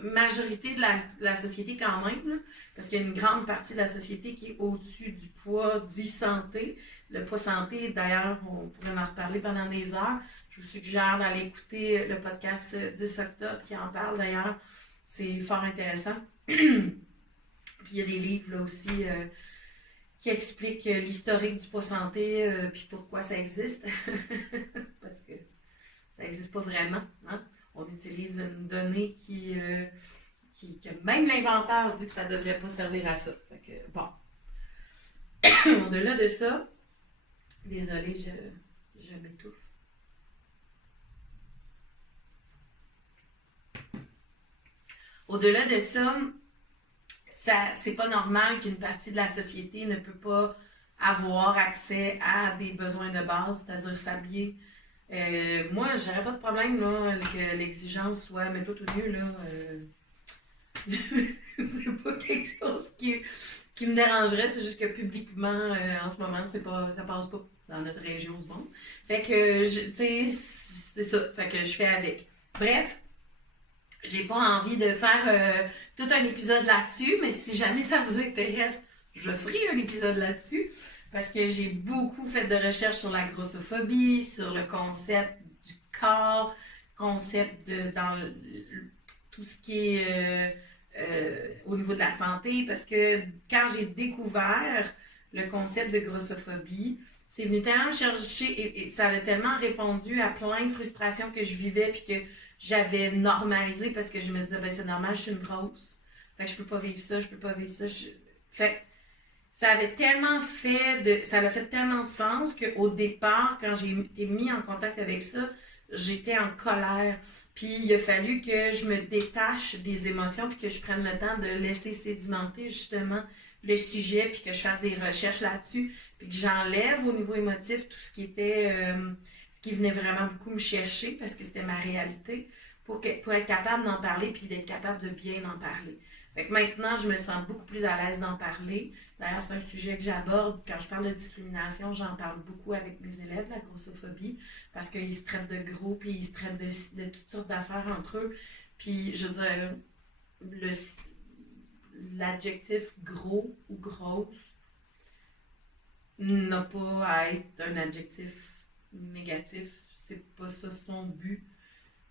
majorité de la société quand même, là, parce qu'il y a une grande partie de la société qui est au-dessus du poids dit santé. Le poids santé, d'ailleurs, on pourrait en reparler pendant des heures. Je vous suggère d'aller écouter le podcast 10 octobre qui en parle d'ailleurs. C'est fort intéressant. Puis il y a des livres là aussi qui expliquent l'historique du poids santé puis pourquoi ça existe. Parce que ça n'existe pas vraiment. Hein? On utilise une donnée que même l'inventeur dit que ça ne devrait pas servir à ça. Fait que, bon. Au-delà de ça, désolée, je m'étouffe. Au-delà de ça, c'est pas normal qu'une partie de la société ne peut pas avoir accès à des besoins de base, c'est-à-dire s'habiller. Moi, j'aurais pas de problème là, que l'exigence soit mets-toi tout nu, là. C'est pas quelque chose qui me dérangerait, c'est juste que publiquement, en ce moment, ça passe pas dans notre région du monde. Fait que, tu sais, c'est ça. Fait que je fais avec. Bref, j'ai pas envie de faire tout un épisode là-dessus, mais si jamais ça vous intéresse, je ferai un épisode là-dessus. Parce que j'ai beaucoup fait de recherches sur la grossophobie, sur le concept du corps, concept tout ce qui est au niveau de la santé. Parce que quand j'ai découvert le concept de grossophobie, c'est venu tellement me chercher et ça a tellement répondu à plein de frustrations que je vivais puis que j'avais normalisé parce que je me disais, ben c'est normal, je suis une grosse. Fait que je peux pas vivre ça, je peux pas vivre ça. Fait ça avait tellement ça a fait tellement de sens qu'au départ, quand j'ai été mis en contact avec ça, j'étais en colère. Puis il a fallu que je me détache des émotions puis que je prenne le temps de laisser sédimenter justement le sujet puis que je fasse des recherches là-dessus puis que j'enlève au niveau émotif tout ce qui était ce qui venait vraiment beaucoup me chercher parce que c'était ma réalité pour être capable d'en parler puis d'être capable de bien en parler. Fait que maintenant, je me sens beaucoup plus à l'aise d'en parler. D'ailleurs, c'est un sujet que j'aborde. Quand je parle de discrimination, j'en parle beaucoup avec mes élèves, la grossophobie, parce qu'ils se traitent de gros, puis ils se traitent de toutes sortes d'affaires entre eux. Puis, je veux dire, l'adjectif gros ou grosse n'a pas à être un adjectif négatif. C'est pas ça son but.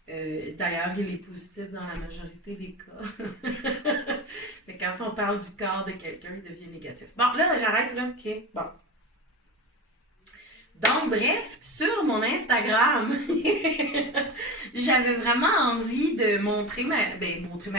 D'ailleurs, il est positif dans la majorité des cas. Mais quand on parle du corps de quelqu'un, il devient négatif. Bon, là, j'arrête là. OK, bon. Donc, bref, sur mon Instagram, j'avais vraiment envie de montrer ma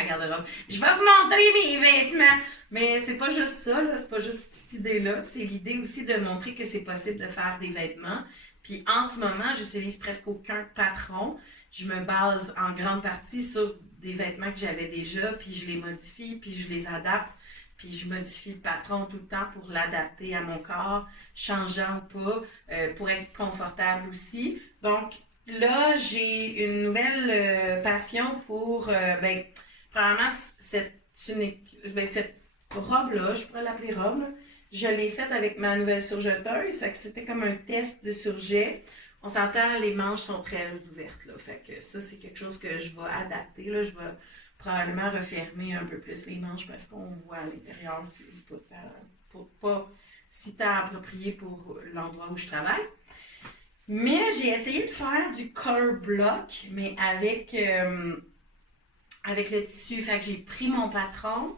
garde-robe. Je vais vous montrer mes vêtements. Mais c'est pas juste ça, là. C'est pas juste cette idée-là. C'est l'idée aussi de montrer que c'est possible de faire des vêtements. Puis en ce moment, j'utilise presque aucun patron. Je me base en grande partie sur des vêtements que j'avais déjà, puis je les modifie, puis je les adapte, puis je modifie le patron tout le temps pour l'adapter à mon corps, changeant ou pas, pour être confortable aussi. Donc là, j'ai une nouvelle passion pour, probablement cette robe-là, je pourrais l'appeler robe, là. Je l'ai faite avec ma nouvelle surjeteuse, fait que c'était comme un test de surjet. On s'entend, les manches sont très ouvertes, là. Fait que ça, c'est quelque chose que je vais adapter, là. Je vais probablement refermer un peu plus les manches parce qu'on voit à l'intérieur, c'est pas pas si tant approprié pour l'endroit où je travaille. Mais j'ai essayé de faire du color block, mais avec le tissu. Fait que j'ai pris mon patron,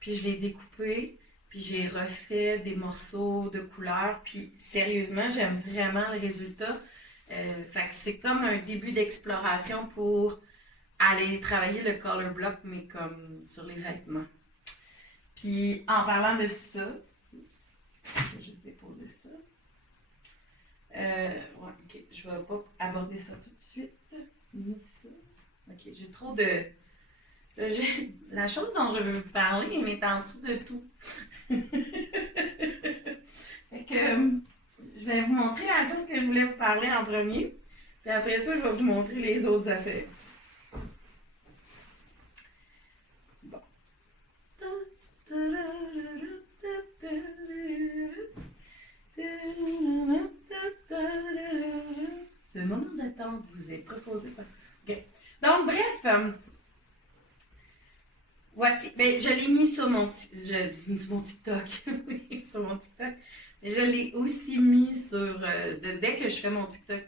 puis je l'ai découpé, puis j'ai refait des morceaux de couleur. Puis sérieusement, j'aime vraiment le résultat. Fait que c'est comme un début d'exploration pour aller travailler le color block, mais comme sur les vêtements. Puis en parlant de ça, oups, je vais juste déposer ça. Ouais, ok, je vais pas aborder ça tout de suite, ni ça. Ok, j'ai trop de. La chose dont je veux vous parler, elle est en dessous de tout. Fait que je vais vous montrer la chose que je voulais vous parler en premier. Puis après ça, je vais vous montrer les autres affaires. Bon. Ce moment d'attente vous est proposé par. Okay. Donc, bref, voici. Ben, je l'ai mis sur mon, sur mon TikTok. Sur mon TikTok. Mais je l'ai aussi mis sur. Dès que je fais mon TikTok,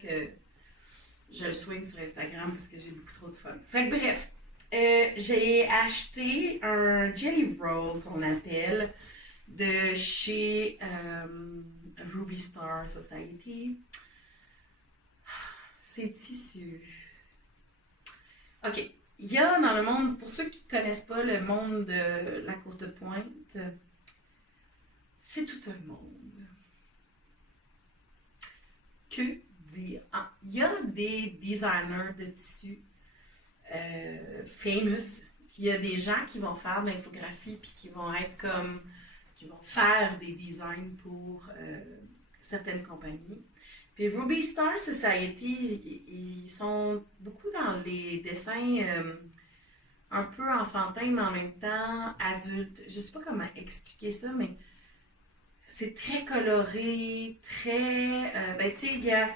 je le swing sur Instagram parce que j'ai beaucoup trop de fun. Fait que bref, j'ai acheté un jelly roll qu'on appelle de chez Ruby Star Society. C'est tissu. OK. Il y a dans le monde, pour ceux qui ne connaissent pas le monde de la courte pointe, c'est tout un monde. Que dire? Ah, il y a des designers de tissus famous. Il y a des gens qui vont faire de l'infographie puis qui vont être comme qui vont faire des designs pour certaines compagnies. Puis Ruby Star Society, ils sont beaucoup dans les dessins un peu enfantins, mais en même temps adultes. Je sais pas comment expliquer ça, mais c'est très coloré, très... ben tu sais,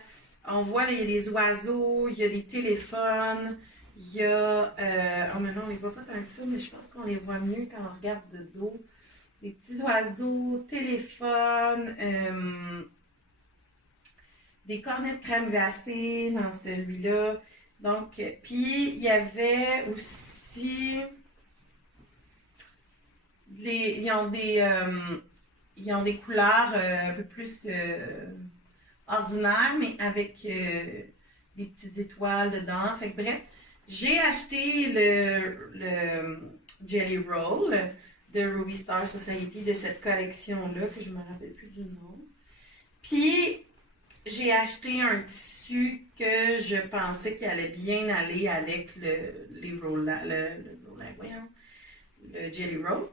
on voit les oiseaux, il y a des téléphones, il y a... oh mais non, on les voit pas tant que ça, mais je pense qu'on les voit mieux quand on regarde de dos. Des petits oiseaux, téléphones, des cornets de crème glacée dans celui-là. Donc, puis il y avait aussi... ils ont des couleurs un peu plus ordinaires, mais avec des petites étoiles dedans. Fait que bref, j'ai acheté le Jelly Roll de Ruby Star Society, de cette collection-là, que je ne me rappelle plus du nom. Puis, j'ai acheté un tissu que je pensais qu'il allait bien aller avec le Jelly Roll.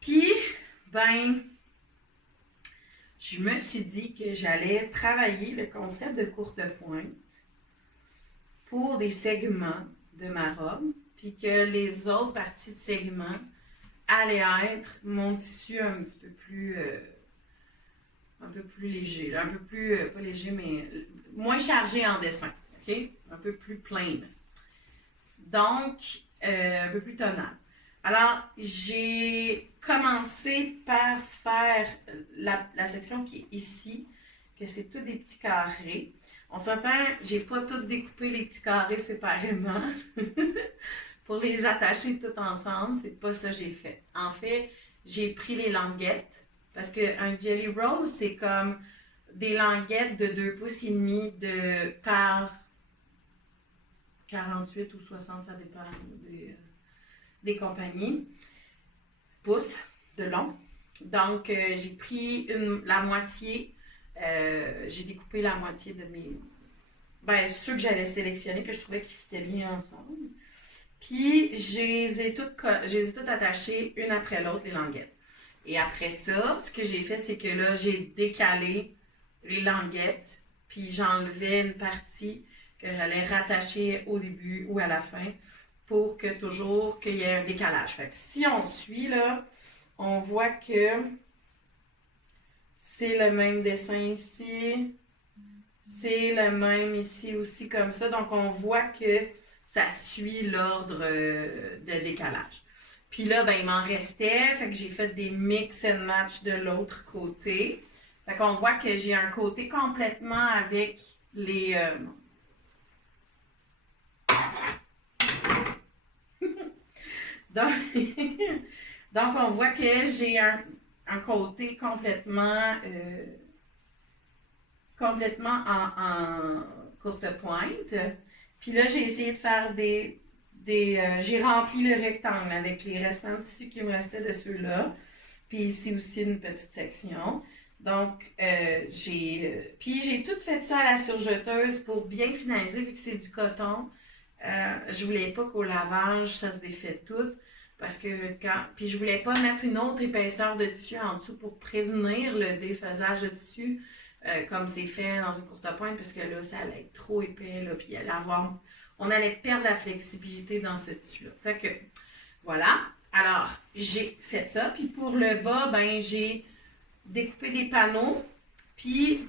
Puis, ben, je me suis dit que j'allais travailler le concept de courte pointe pour des segments de ma robe, puis que les autres parties de segments allaient être mon tissu un petit peu plus léger, là, un peu plus, pas léger, mais moins chargé en dessin, ok? Un peu plus plain. Donc, un peu plus tonal. Alors, j'ai commencé par faire la section qui est ici, que c'est tous des petits carrés. On s'entend, j'ai pas tout découpé les petits carrés séparément pour les attacher tout ensemble. C'est pas ça que j'ai fait. En fait, j'ai pris les languettes parce qu'un jelly roll, c'est comme des languettes de 2 pouces et demi par 48 ou 60, ça dépend des compagnies, pouces de long. Donc, j'ai pris la moitié, j'ai découpé la moitié de mes... Ben, ceux que j'avais sélectionnés, que je trouvais qu'ils fitaient bien ensemble. Puis, je les ai toutes attachées une après l'autre, les languettes. Et après ça, ce que j'ai fait, c'est que là, j'ai décalé les languettes, puis j'enlevais une partie que j'allais rattacher au début ou à la fin pour que toujours qu'il y ait un décalage. Fait que si on suit là, on voit que c'est le même dessin ici, c'est le même ici aussi comme ça. Donc on voit que ça suit l'ordre de décalage. Puis là, ben, il m'en restait. Fait que j'ai fait des mix and match de l'autre côté. Fait qu'on voit que j'ai un côté complètement avec les... Donc, donc, on voit que j'ai un côté complètement en courte pointe. Puis là, j'ai essayé de faire j'ai rempli le rectangle avec les restants de tissu qui me restaient de ceux-là. Puis ici aussi, une petite section. Donc, puis j'ai tout fait ça à la surjeteuse pour bien finaliser, vu que c'est du coton. Je voulais pas qu'au lavage, ça se défait tout. Parce que puis je voulais pas mettre une autre épaisseur de tissu en dessous pour prévenir le défaisage de tissu, comme c'est fait dans une courte pointe, parce que là, ça allait être trop épais, là, puis on allait perdre la flexibilité dans ce tissu-là. Fait que, voilà. Alors, j'ai fait ça. Puis pour le bas, ben, j'ai découpé des panneaux. Puis,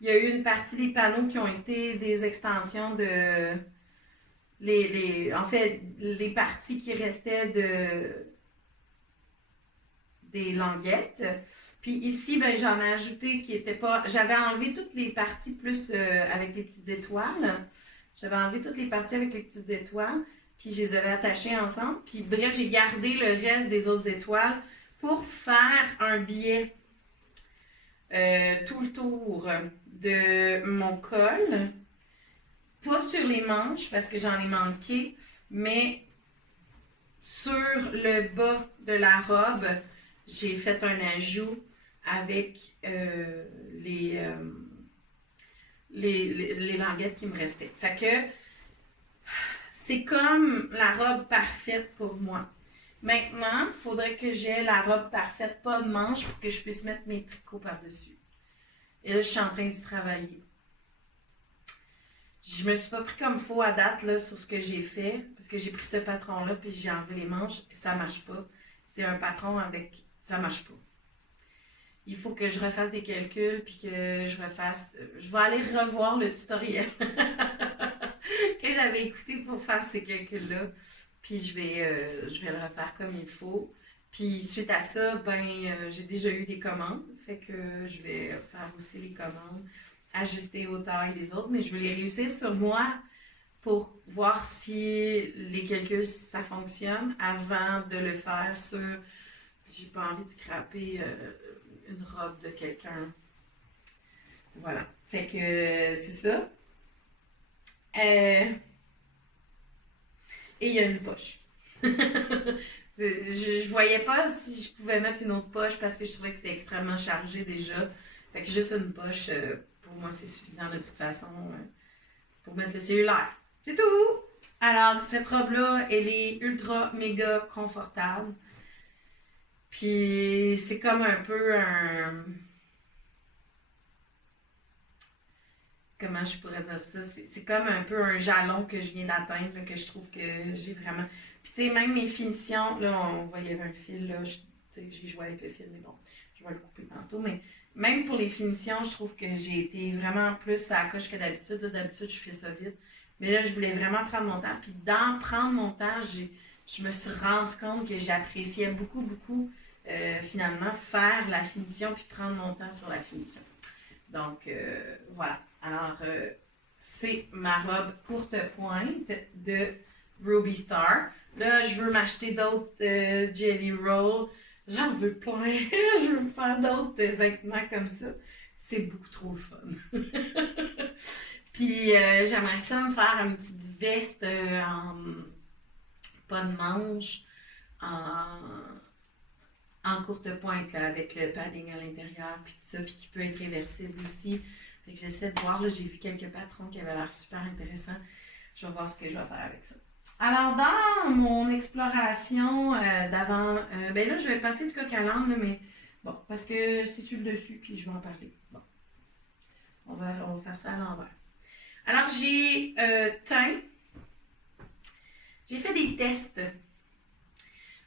il y a eu une partie des panneaux qui ont été des extensions de... en fait, les parties qui restaient des languettes. Puis ici, ben, j'en ai ajouté qui n'étaient pas... J'avais enlevé toutes les parties plus avec les petites étoiles. J'avais enlevé toutes les parties avec les petites étoiles. Puis je les avais attachées ensemble. Puis bref, j'ai gardé le reste des autres étoiles pour faire un biais tout le tour de mon col. Pas sur les manches parce que j'en ai manqué, mais sur le bas de la robe, j'ai fait un ajout avec les languettes qui me restaient. Fait que c'est comme la robe parfaite pour moi. Maintenant, il faudrait que j'ai la robe parfaite, pas de manches, pour que je puisse mettre mes tricots par-dessus. Et là, je suis en train d'y travailler. Je me suis pas pris comme faux à date là, sur ce que j'ai fait, parce que j'ai pris ce patron-là, puis j'ai enlevé les manches, et ça marche pas. C'est un patron avec... ça marche pas. Il faut que je refasse des calculs, puis que je refasse... Je vais aller revoir le tutoriel que j'avais écouté pour faire ces calculs-là, puis je vais le refaire comme il faut. Puis suite à ça, ben j'ai déjà eu des commandes, fait que je vais faire aussi les commandes, ajuster aux tailles des autres, mais je veux les réussir sur moi pour voir si les calculs, ça fonctionne avant de le faire sur... J'ai pas envie de scraper une robe de quelqu'un. Voilà. Fait que c'est ça. Et il y a une poche. Je voyais pas si je pouvais mettre une autre poche parce que je trouvais que c'était extrêmement chargé déjà. Fait que juste une poche, pour moi, c'est suffisant de toute façon pour mettre le cellulaire. C'est tout! Alors, cette robe-là, elle est ultra méga confortable. Puis, c'est comme un peu un... Comment je pourrais dire ça? C'est comme un peu un jalon que je viens d'atteindre, là, que je trouve que j'ai vraiment... Puis, tu sais, même mes finitions, là, on voit, il y avait un fil, là, j'ai joué avec le fil, mais bon, je vais le couper tantôt, mais même pour les finitions, je trouve que j'ai été vraiment plus à la coche que d'habitude. D'habitude, je fais ça vite. Mais là, je voulais vraiment prendre mon temps. Puis, dans prendre mon temps, je me suis rendu compte que j'appréciais beaucoup, beaucoup, finalement, faire la finition puis prendre mon temps sur la finition. Donc, voilà. Alors, c'est ma robe courte pointe de Ruby Star. Là, je veux m'acheter d'autres Jelly Roll. J'en veux plein. Je veux me faire d'autres vêtements comme ça. C'est beaucoup trop le fun. Puis, j'aimerais ça me faire une petite veste pas de manches, en courte pointe, là, avec le padding à l'intérieur, puis tout ça, puis qui peut être réversible aussi. Fait que j'essaie de voir, là, j'ai vu quelques patrons qui avaient l'air super intéressants. Je vais voir ce que je vais faire avec ça. Alors, dans mon exploration d'avant, ben là, je vais passer du coq à l'âne, là, mais bon, parce que c'est sur le dessus, puis je vais en parler. Bon, on va faire ça à l'envers. Alors, j'ai j'ai fait des tests,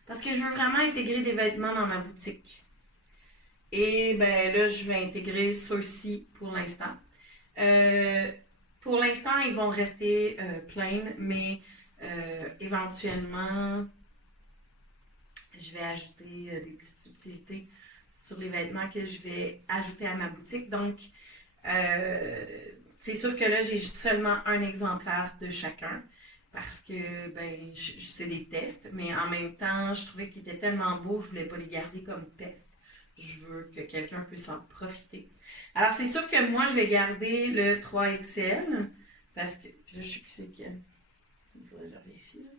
parce que je veux vraiment intégrer des vêtements dans ma boutique. Et ben là, je vais intégrer ceux-ci pour l'instant. Pour l'instant, ils vont rester plains, mais éventuellement, je vais ajouter des petites subtilités sur les vêtements que je vais ajouter à ma boutique. Donc, c'est sûr que là, j'ai seulement un exemplaire de chacun parce que ben, c'est des tests, mais en même temps, je trouvais qu'ils étaient tellement beaux, je voulais pas les garder comme test. Je veux que quelqu'un puisse en profiter. Alors, c'est sûr que moi, je vais garder le 3XL parce que, puis là, je sais plus c'est quel. Il faudrait que je vérifie. Là.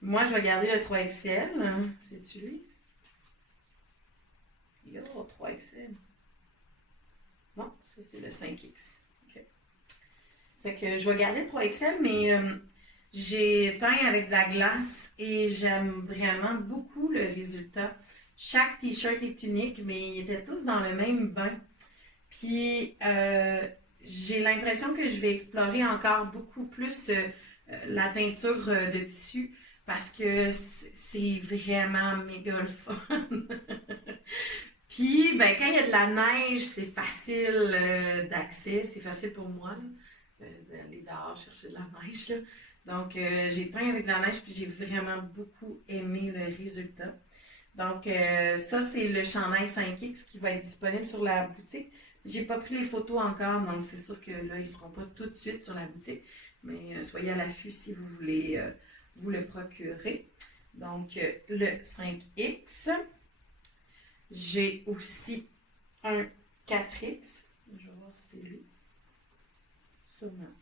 Moi, je vais garder le 3XL. C'est-tu lui? Yo, 3XL. Non, ça, c'est le 5X. OK. Fait que je vais garder le 3XL, mais j'ai teint avec de la glace et j'aime vraiment beaucoup le résultat. Chaque t-shirt est unique, mais ils étaient tous dans le même bain. Puis, j'ai l'impression que je vais explorer encore beaucoup plus la teinture de tissu parce que c'est vraiment méga le fun. Puis, ben, quand il y a de la neige, c'est facile d'accès, c'est facile pour moi d'aller dehors chercher de la neige. Là. Donc, j'ai peint avec de la neige, puis j'ai vraiment beaucoup aimé le résultat. Donc, ça, c'est le chandail 5X qui va être disponible sur la boutique. J'ai pas pris les photos encore, donc c'est sûr que là, ils seront pas tout de suite sur la boutique. Mais soyez à l'affût si vous voulez vous le procurer. Donc, le 5X. J'ai aussi un 4X. Je vais voir si c'est lui. Sûrement.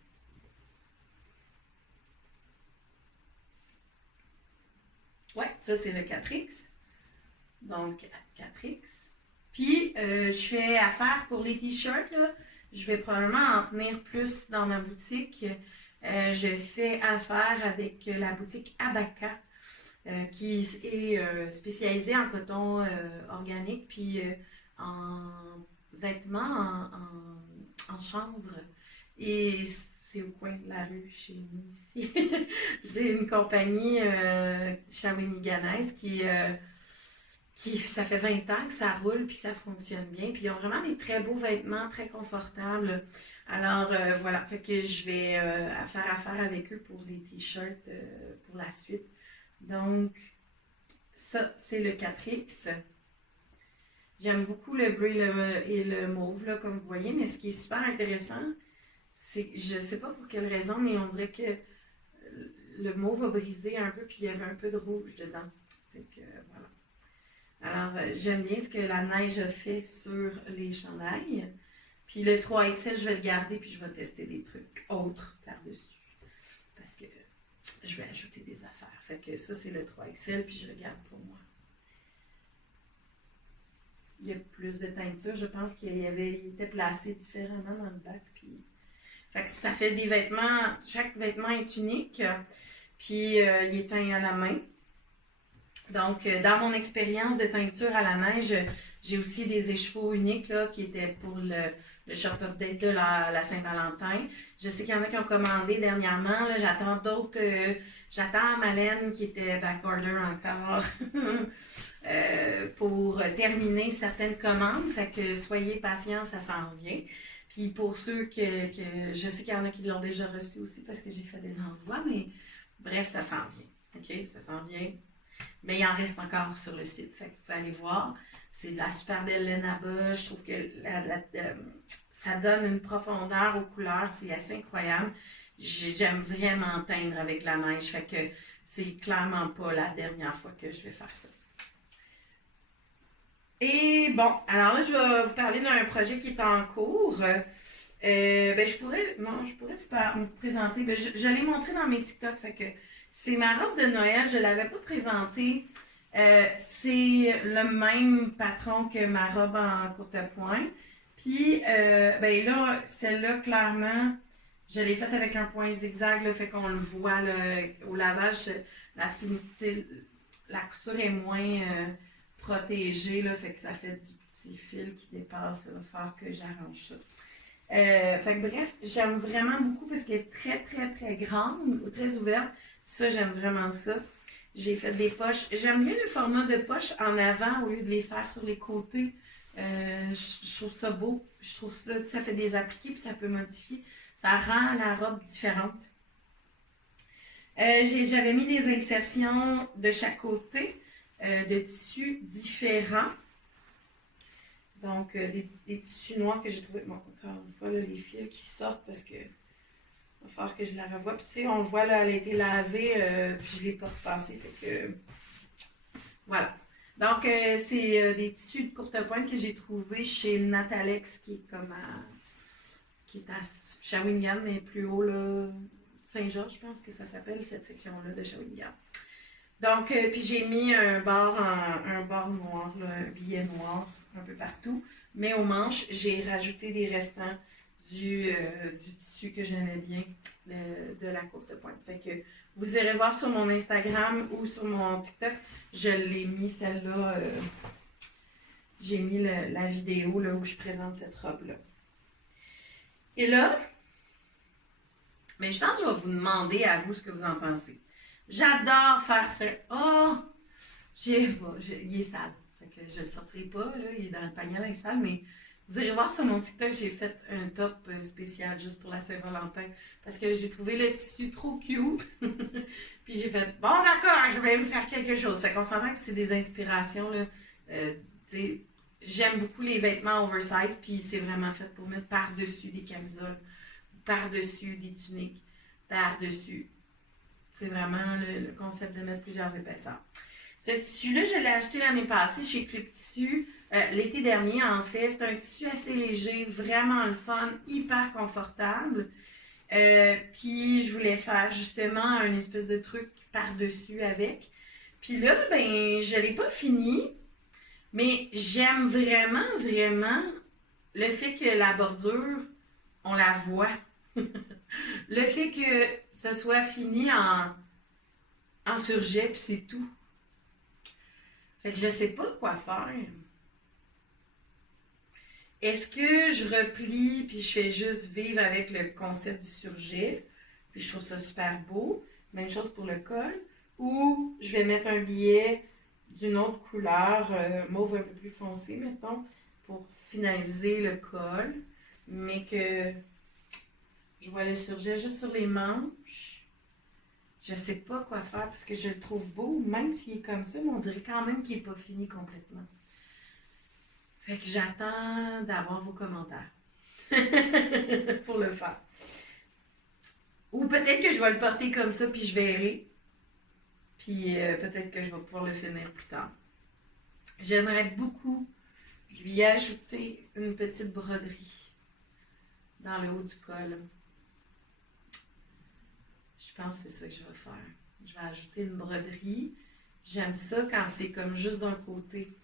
Ouais, ça c'est le 4X. Donc, 4X. Puis, je fais affaire pour les t-shirts. Là. Je vais probablement en tenir plus dans ma boutique. Je fais affaire avec la boutique Abaca. Qui est spécialisée en coton organique, puis en vêtements en chanvre. Et c'est au coin de la rue chez nous ici. C'est une compagnie shawinigannaise qui, ça fait 20 ans que ça roule puis que ça fonctionne bien. Puis ils ont vraiment des très beaux vêtements, très confortables. Alors voilà, fait que je vais faire affaire avec eux pour les t-shirts pour la suite. Donc, ça, c'est le 4X. J'aime beaucoup le bleu et le mauve, là, comme vous voyez, mais ce qui est super intéressant, c'est que je ne sais pas pour quelle raison, mais on dirait que le mauve a brisé un peu, puis il y avait un peu de rouge dedans. Fait que, voilà. Alors, j'aime bien ce que la neige a fait sur les chandails. Puis le 3XL, je vais le garder, puis je vais tester des trucs autres par-dessus. Parce que je vais ajouter des affaires. Fait que ça, c'est le 3XL, puis je le garde pour moi. Il y a plus de teinture. Je pense qu'il était placé différemment dans le bac. Puis... Fait que ça fait des vêtements. Chaque vêtement est unique. Puis il est teint à la main. Donc, dans mon expérience de teinture à la neige, j'ai aussi des échevaux uniques là, qui étaient pour le Shop Update de la Saint-Valentin. Je sais qu'il y en a qui ont commandé dernièrement. Là, j'attends d'autres. J'attends ma laine qui était backorder encore pour terminer certaines commandes. Fait que soyez patients, ça s'en vient. Puis pour ceux que je sais qu'il y en a qui l'ont déjà reçu aussi parce que j'ai fait des envois, mais bref, ça s'en vient. OK? Ça s'en vient. Mais il en reste encore sur le site. Fait que vous pouvez aller voir. C'est de la super belle laine à bas. Je trouve que ça donne une profondeur aux couleurs. C'est assez incroyable. J'aime vraiment teindre avec la neige. Fait que c'est clairement pas la dernière fois que je vais faire ça. Et bon, alors là, je vais vous parler d'un projet qui est en cours. Je pourrais vous présenter. Ben, je l'ai montré dans mes TikTok. Fait que c'est ma robe de Noël. Je ne l'avais pas présentée. C'est le même patron que ma robe en courte pointe. Puis, là, celle-là, clairement, je l'ai faite avec un point zigzag, là, fait qu'on le voit là, au lavage, la couture est moins protégée, là, fait que ça fait du petit fil qui dépasse. Il va falloir que j'arrange ça. Fait que bref, j'aime vraiment beaucoup parce qu'elle est très, très, très grande, très ouverte. Ça, j'aime vraiment ça. J'ai fait des poches. J'aime bien le format de poche en avant au lieu de les faire sur les côtés. Je trouve ça beau. Je trouve ça fait des appliqués puis ça peut modifier. Ça rend la robe différente. J'avais mis des insertions de chaque côté. de tissus différents. Donc, des tissus noirs que j'ai trouvé. Bon, encore une fois, là, les fils qui sortent parce que il va falloir que je la revoie. Puis, tu sais, on le voit, là, elle a été lavée, puis je ne l'ai pas repassée. Fait que, voilà. Donc, c'est des tissus de courte pointe que j'ai trouvé chez Natalex, qui est comme qui est à Shawinigan, mais plus haut, là, Saint-Georges, je pense que ça s'appelle, cette section-là de Shawinigan. Donc, puis j'ai mis un bord noir, là, un billet noir un peu partout. Mais aux manches, j'ai rajouté des restants du tissu que j'aimais bien, de la courte pointe. Fait que vous irez voir sur mon Instagram ou sur mon TikTok, je l'ai mis celle-là, j'ai mis la vidéo là, où je présente cette robe-là. Et là, mais je pense que je vais vous demander à vous ce que vous en pensez. J'adore faire ça. Oh! Il est sale. Fait que je le sortirai pas, là. Il est dans le panier à sale, mais vous irez voir sur mon TikTok, j'ai fait un top spécial juste pour la Saint-Valentin. Parce que j'ai trouvé le tissu trop cute. Puis j'ai fait, bon d'accord, je vais me faire quelque chose. Fait qu'on s'entend que c'est des inspirations, là. J'aime beaucoup les vêtements oversize, puis c'est vraiment fait pour mettre par-dessus des camisoles, par-dessus des tuniques, par-dessus. C'est vraiment le concept de mettre plusieurs épaisseurs. Ce tissu-là, je l'ai acheté l'année passée chez Clip Tissu, l'été dernier en fait. C'est un tissu assez léger, vraiment le fun, hyper confortable. Puis je voulais faire justement un espèce de truc par-dessus avec. Puis là, ben, je l'ai pas fini, mais j'aime vraiment, vraiment le fait que la bordure, on la voit. Le fait que ça soit fini en surjet, puis c'est tout. Fait que je sais pas quoi faire. Est-ce que je replie, puis je fais juste vivre avec le concept du surjet, puis je trouve ça super beau. Même chose pour le col. Ou je vais mettre un billet d'une autre couleur, mauve un peu plus foncé, mettons, pour finaliser le col, mais que je vois le surjet juste sur les manches. Je sais pas quoi faire parce que je le trouve beau, même s'il est comme ça, mais on dirait quand même qu'il n'est pas fini complètement. Fait que j'attends d'avoir vos commentaires pour le faire. Ou peut-être que je vais le porter comme ça, puis je verrai. Puis peut-être que je vais pouvoir le finir plus tard. J'aimerais beaucoup lui ajouter une petite broderie dans le haut du col. Je pense que c'est ça que je vais faire. Je vais ajouter une broderie. J'aime ça quand c'est comme juste d'un côté.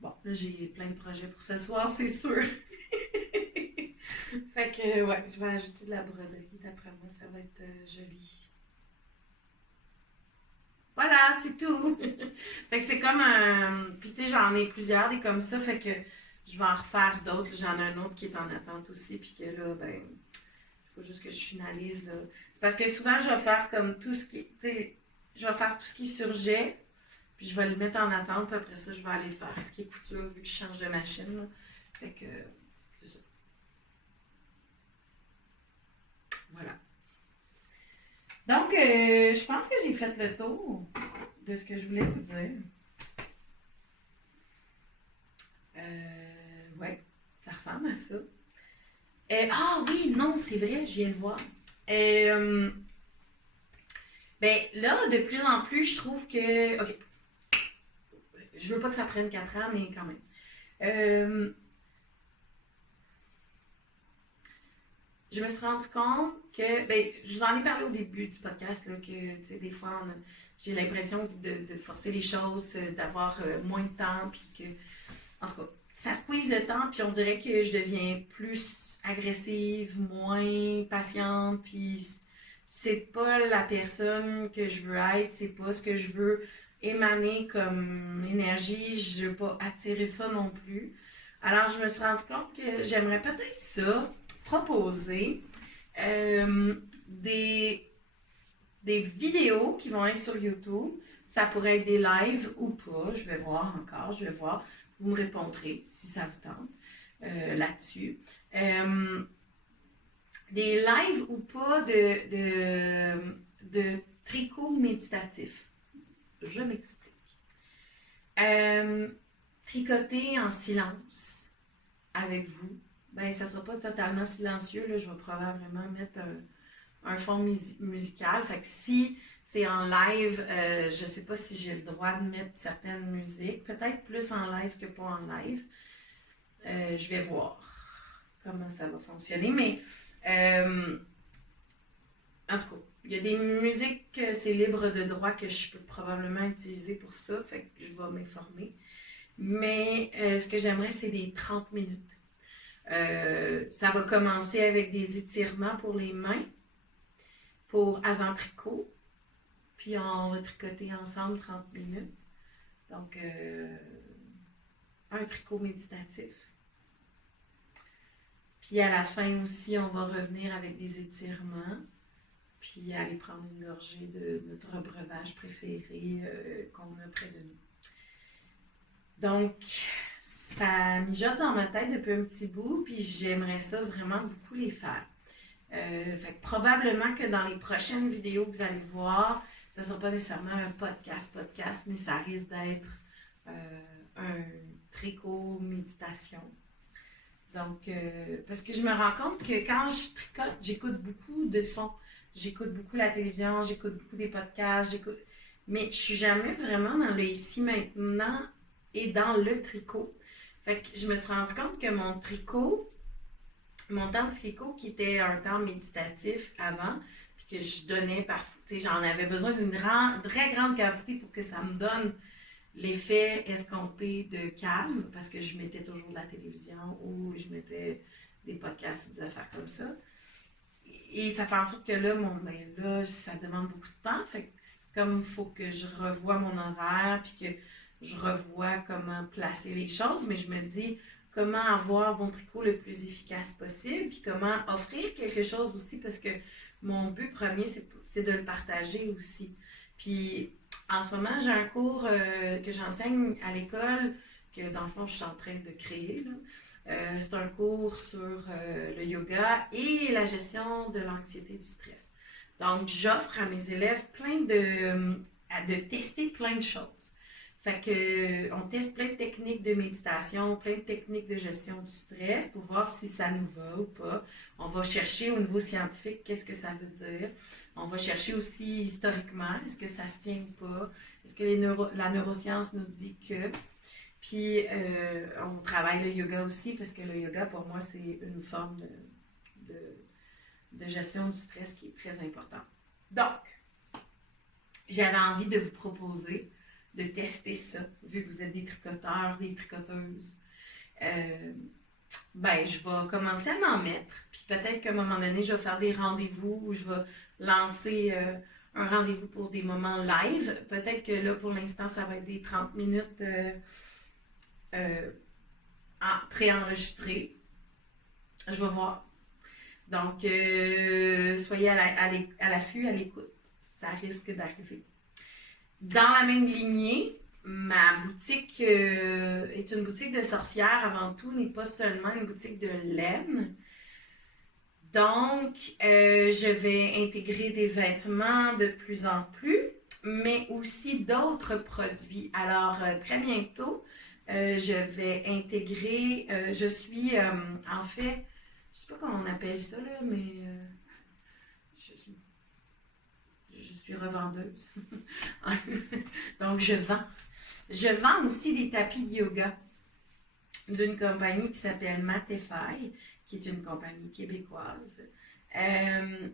Bon, là, j'ai plein de projets pour ce soir, c'est sûr. Fait que, ouais, je vais ajouter de la broderie. D'après moi, ça va être joli. Voilà, c'est tout. Fait que c'est comme un... Puis tu sais, j'en ai plusieurs des comme ça, fait que je vais en refaire d'autres. J'en ai un autre qui est en attente aussi, puis que là, ben, il faut juste que je finalise, là. C'est parce que souvent, je vais faire comme tout ce qui... Tu sais, je vais faire tout ce qui surjet, puis je vais le mettre en attente, puis après ça, je vais aller faire ce qui est couture, vu que je change de machine, là. Fait que, c'est ça. Voilà. Donc, je pense que j'ai fait le tour de ce que je voulais vous dire. Ouais, ça ressemble à ça. Ah oui, non, c'est vrai, je viens de voir. Ben là, de plus en plus, je trouve que... OK, je veux pas que ça prenne 4 ans, mais quand même. Je me suis rendu compte que, ben, je vous en ai parlé au début du podcast, là, que, tu sais, des fois, j'ai l'impression de forcer les choses, d'avoir moins de temps, puis que, en tout cas, ça squeeze le temps, puis on dirait que je deviens plus agressive, moins patiente, puis c'est pas la personne que je veux être, c'est pas ce que je veux émaner comme énergie, je veux pas attirer ça non plus. Alors, je me suis rendu compte que j'aimerais peut-être ça, proposer des vidéos qui vont être sur YouTube. Ça pourrait être des lives ou pas, je vais voir encore, je vais voir. Vous me répondrez si ça vous tente là-dessus. Des lives ou pas de tricot méditatif. Je m'explique. Tricoter en silence avec vous. Ben, ça ne sera pas totalement silencieux. Là. Je vais probablement mettre un fond musical. Fait que si c'est en live, je ne sais pas si j'ai le droit de mettre certaines musiques. Peut-être plus en live que pas en live. Je vais voir comment ça va fonctionner. Mais en tout cas, il y a des musiques que c'est libre de droit que je peux probablement utiliser pour ça. Fait que je vais m'informer. Mais ce que j'aimerais, c'est des 30 minutes. Ça va commencer avec des étirements pour les mains, pour avant-tricot. Puis on va tricoter ensemble 30 minutes. Donc, un tricot méditatif. Puis à la fin aussi, on va revenir avec des étirements. Puis aller prendre une gorgée de notre breuvage préféré qu'on a près de nous. Donc, ça mijote dans ma tête depuis un petit bout, puis j'aimerais ça vraiment beaucoup les faire. Fait que probablement que dans les prochaines vidéos que vous allez voir, ça ne sera pas nécessairement un podcast, mais ça risque d'être un tricot méditation. Donc, parce que je me rends compte que quand je tricote, j'écoute beaucoup de sons. J'écoute beaucoup la télévision, j'écoute beaucoup des podcasts, mais je suis jamais vraiment dans le ici maintenant et dans le tricot. Fait que je me suis rendu compte que mon temps de tricot qui était un temps méditatif avant, puis que je donnais parfois, tu sais, j'en avais besoin d'une très grande quantité pour que ça me donne l'effet escompté de calme, parce que je mettais toujours de la télévision ou je mettais des podcasts ou des affaires comme ça. Et ça fait en sorte que là, ça demande beaucoup de temps. Fait que c'est comme il faut que je revoie mon horaire, puis que je revois comment placer les choses, mais je me dis comment avoir mon tricot le plus efficace possible, puis comment offrir quelque chose aussi, parce que mon but premier, c'est de le partager aussi. Puis en ce moment, j'ai un cours que j'enseigne à l'école, que dans le fond, je suis en train de créer, là. C'est un cours sur le yoga et la gestion de l'anxiété et du stress. Donc, j'offre à mes élèves de tester plein de choses. Fait que, on teste plein de techniques de méditation, plein de techniques de gestion du stress pour voir si ça nous va ou pas. On va chercher au niveau scientifique qu'est-ce que ça veut dire. On va chercher aussi historiquement, est-ce que ça se tient ou pas. Est-ce que la neuroscience nous dit que... Puis, on travaille le yoga aussi parce que le yoga, pour moi, c'est une forme de gestion du stress qui est très importante. Donc, j'avais envie de vous proposer de tester ça, vu que vous êtes des tricoteurs, des tricoteuses. Je vais commencer à m'en mettre. Puis peut-être qu'à un moment donné, je vais faire des rendez-vous ou je vais lancer un rendez-vous pour des moments live. Peut-être que là, pour l'instant, ça va être des 30 minutes préenregistrées. Je vais voir. Donc, soyez à l'affût, à l'écoute. Ça risque d'arriver. Dans la même lignée, ma boutique est une boutique de sorcières avant tout, n'est pas seulement une boutique de laine. Donc, je vais intégrer des vêtements de plus en plus, mais aussi d'autres produits. Alors, très bientôt, je vais intégrer, je suis en fait, je sais pas comment on appelle ça, là, mais je suis revendeuse. Donc, je vends. Je vends aussi des tapis de yoga d'une compagnie qui s'appelle Matify, qui est une compagnie québécoise.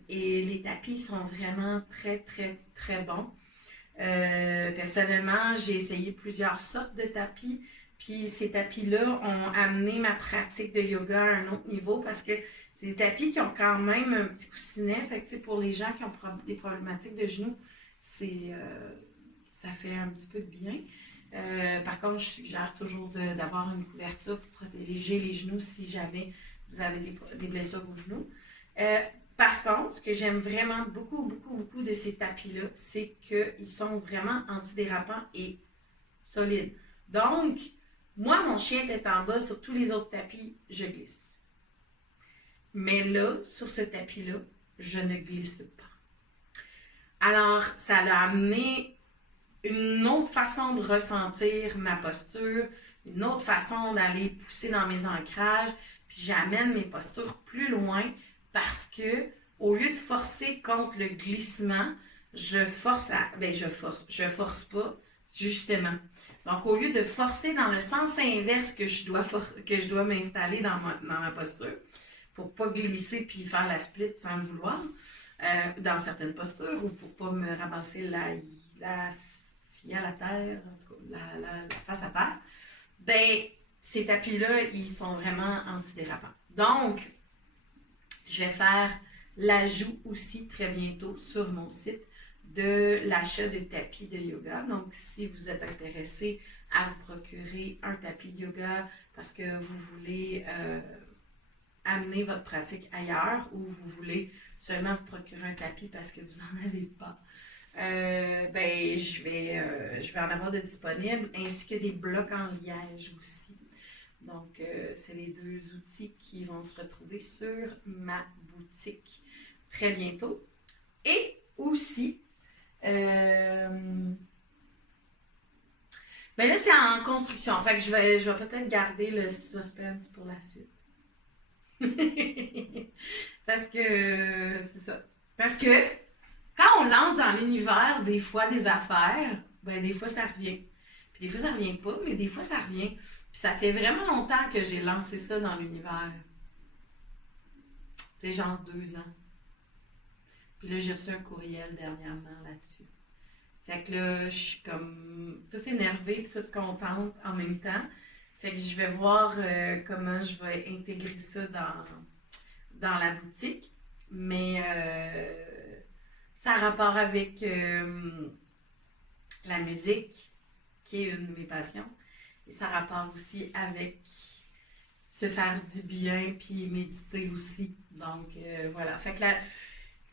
Et les tapis sont vraiment très, très, très bons. Personnellement, j'ai essayé plusieurs sortes de tapis. Puis ces tapis-là ont amené ma pratique de yoga à un autre niveau parce que c'est des tapis qui ont quand même un petit coussinet. Fait que pour les gens qui ont des problématiques de genoux, ça fait un petit peu de bien. Par contre, je suggère toujours d'avoir une couverture pour protéger les genoux si jamais vous avez des blessures aux genoux. Par contre, ce que j'aime vraiment beaucoup, beaucoup, beaucoup de ces tapis-là, c'est qu'ils sont vraiment antidérapants et solides. Donc, moi, mon chien était en bas, sur tous les autres tapis, je glisse. Mais là, sur ce tapis-là, je ne glisse pas. Alors, ça l'a amené une autre façon de ressentir ma posture, une autre façon d'aller pousser dans mes ancrages, puis j'amène mes postures plus loin parce que au lieu de forcer contre le glissement, je force pas, justement. Donc, au lieu de forcer dans le sens inverse que que je dois m'installer dans ma posture, pour pas glisser puis faire la split sans le vouloir, dans certaines postures, ou pour pas me ramasser la fille à la terre, en tout cas, la face à terre, ben, ces tapis-là, ils sont vraiment antidérapants. Donc, je vais faire l'ajout aussi très bientôt sur mon site de l'achat de tapis de yoga. Donc, si vous êtes intéressé à vous procurer un tapis de yoga parce que vous voulez amener votre pratique ailleurs ou vous voulez seulement vous procurer un tapis parce que vous n'en avez pas, ben, je vais en avoir de disponibles, ainsi que des blocs en liège aussi. Donc, c'est les deux outils qui vont se retrouver sur ma boutique très bientôt. Et aussi, ben là, c'est en construction. Fait que je vais peut-être garder le suspense pour la suite. Parce que c'est ça. Parce que quand on lance dans l'univers des fois des affaires, ben des fois ça revient. Puis des fois ça revient pas, mais des fois ça revient. Puis ça fait vraiment longtemps que j'ai lancé ça dans l'univers. Tu sais, genre 2 ans. Puis là, j'ai reçu un courriel dernièrement là-dessus. Fait que là, je suis comme toute énervée, toute contente en même temps. Fait que je vais voir comment je vais intégrer ça dans la boutique. Mais ça a rapport avec la musique, qui est une de mes passions. Et ça a rapport aussi avec se faire du bien puis méditer aussi. Donc, voilà. Fait que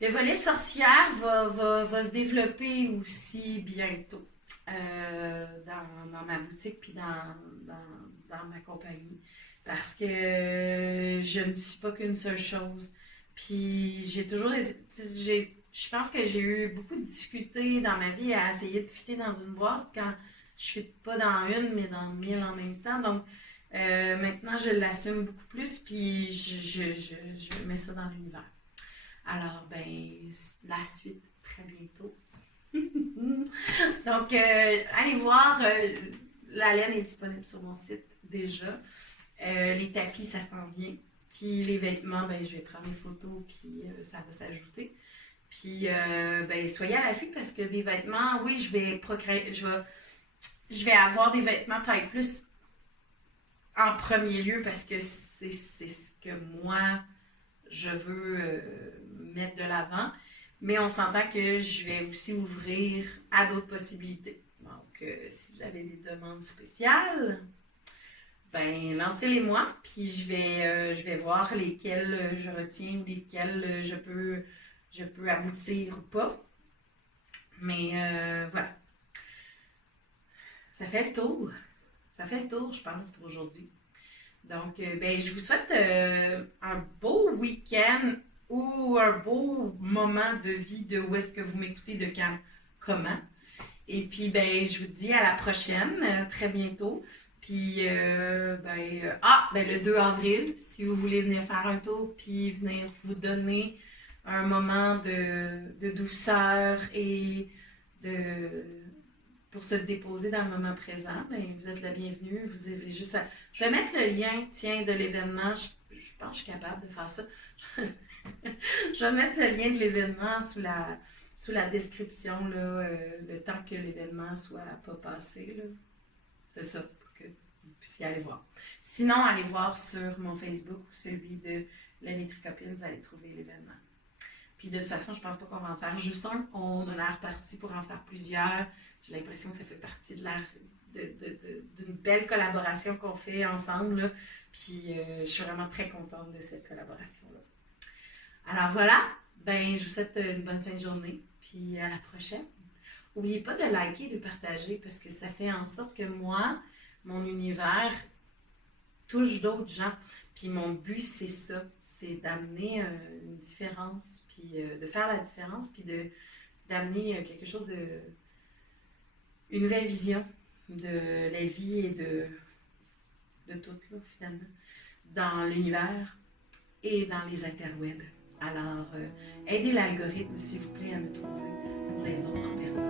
le volet sorcière va se développer aussi bientôt dans ma boutique puis dans ma compagnie. Parce que je ne suis pas qu'une seule chose. Puis j'ai toujours je pense que j'ai eu beaucoup de difficultés dans ma vie à essayer de fitter dans une boîte quand je ne fit pas dans une, mais dans 1000 en même temps. Donc, maintenant, je l'assume beaucoup plus, puis je mets ça dans l'univers. Alors, ben, la suite très bientôt. Donc, allez voir, la laine est disponible sur mon site déjà. Les tapis, ça s'en vient. Puis les vêtements, ben, je vais prendre mes photos, puis ça va s'ajouter. Puis, ben, soyez à l'affût parce que des vêtements, oui, je vais avoir des vêtements taille plus en premier lieu parce que c'est ce que moi, je veux mettre de l'avant. Mais on s'entend que je vais aussi ouvrir à d'autres possibilités. Donc, si vous avez des demandes spéciales, ben lancez-les-moi, puis je vais voir lesquelles je retiens, lesquelles je peux aboutir ou pas. Mais voilà. Ça fait le tour. Ça fait le tour, je pense, pour aujourd'hui. Donc, ben, je vous souhaite un beau week-end ou un beau moment de vie de où est-ce que vous m'écoutez, de quand, comment. Et puis, ben, je vous dis à la prochaine, très bientôt. Puis, ben, le 2 avril, si vous voulez venir faire un tour, puis venir vous donner un moment de douceur et pour se déposer dans le moment présent, ben, vous êtes la bienvenue. Vous avez juste à... Je vais mettre le lien, tiens, de l'événement. Je pense que je suis capable de faire ça. Je vais mettre le lien de l'événement sous la description, là, le temps que l'événement soit pas passé. Là. C'est ça, pour que vous puissiez aller voir. Sinon, allez voir sur mon Facebook ou celui de Lenny Tricopine, vous allez trouver l'événement. Puis de toute façon, je pense pas qu'on va en faire juste un. On a l'air parti pour en faire plusieurs. J'ai l'impression que ça fait partie d'une belle collaboration qu'on fait ensemble. Là. Puis je suis vraiment très contente de cette collaboration-là. Alors voilà, ben je vous souhaite une bonne fin de journée. Puis à la prochaine. N'oubliez pas de liker et de partager parce que ça fait en sorte que moi, mon univers touche d'autres gens. Puis mon but, c'est ça. C'est d'amener une différence, puis de faire la différence, puis d'amener quelque chose une nouvelle vision de la vie et de tout, là, finalement, dans l'univers et dans les interwebs. Alors, aidez l'algorithme, s'il vous plaît, à me trouver pour les autres personnes.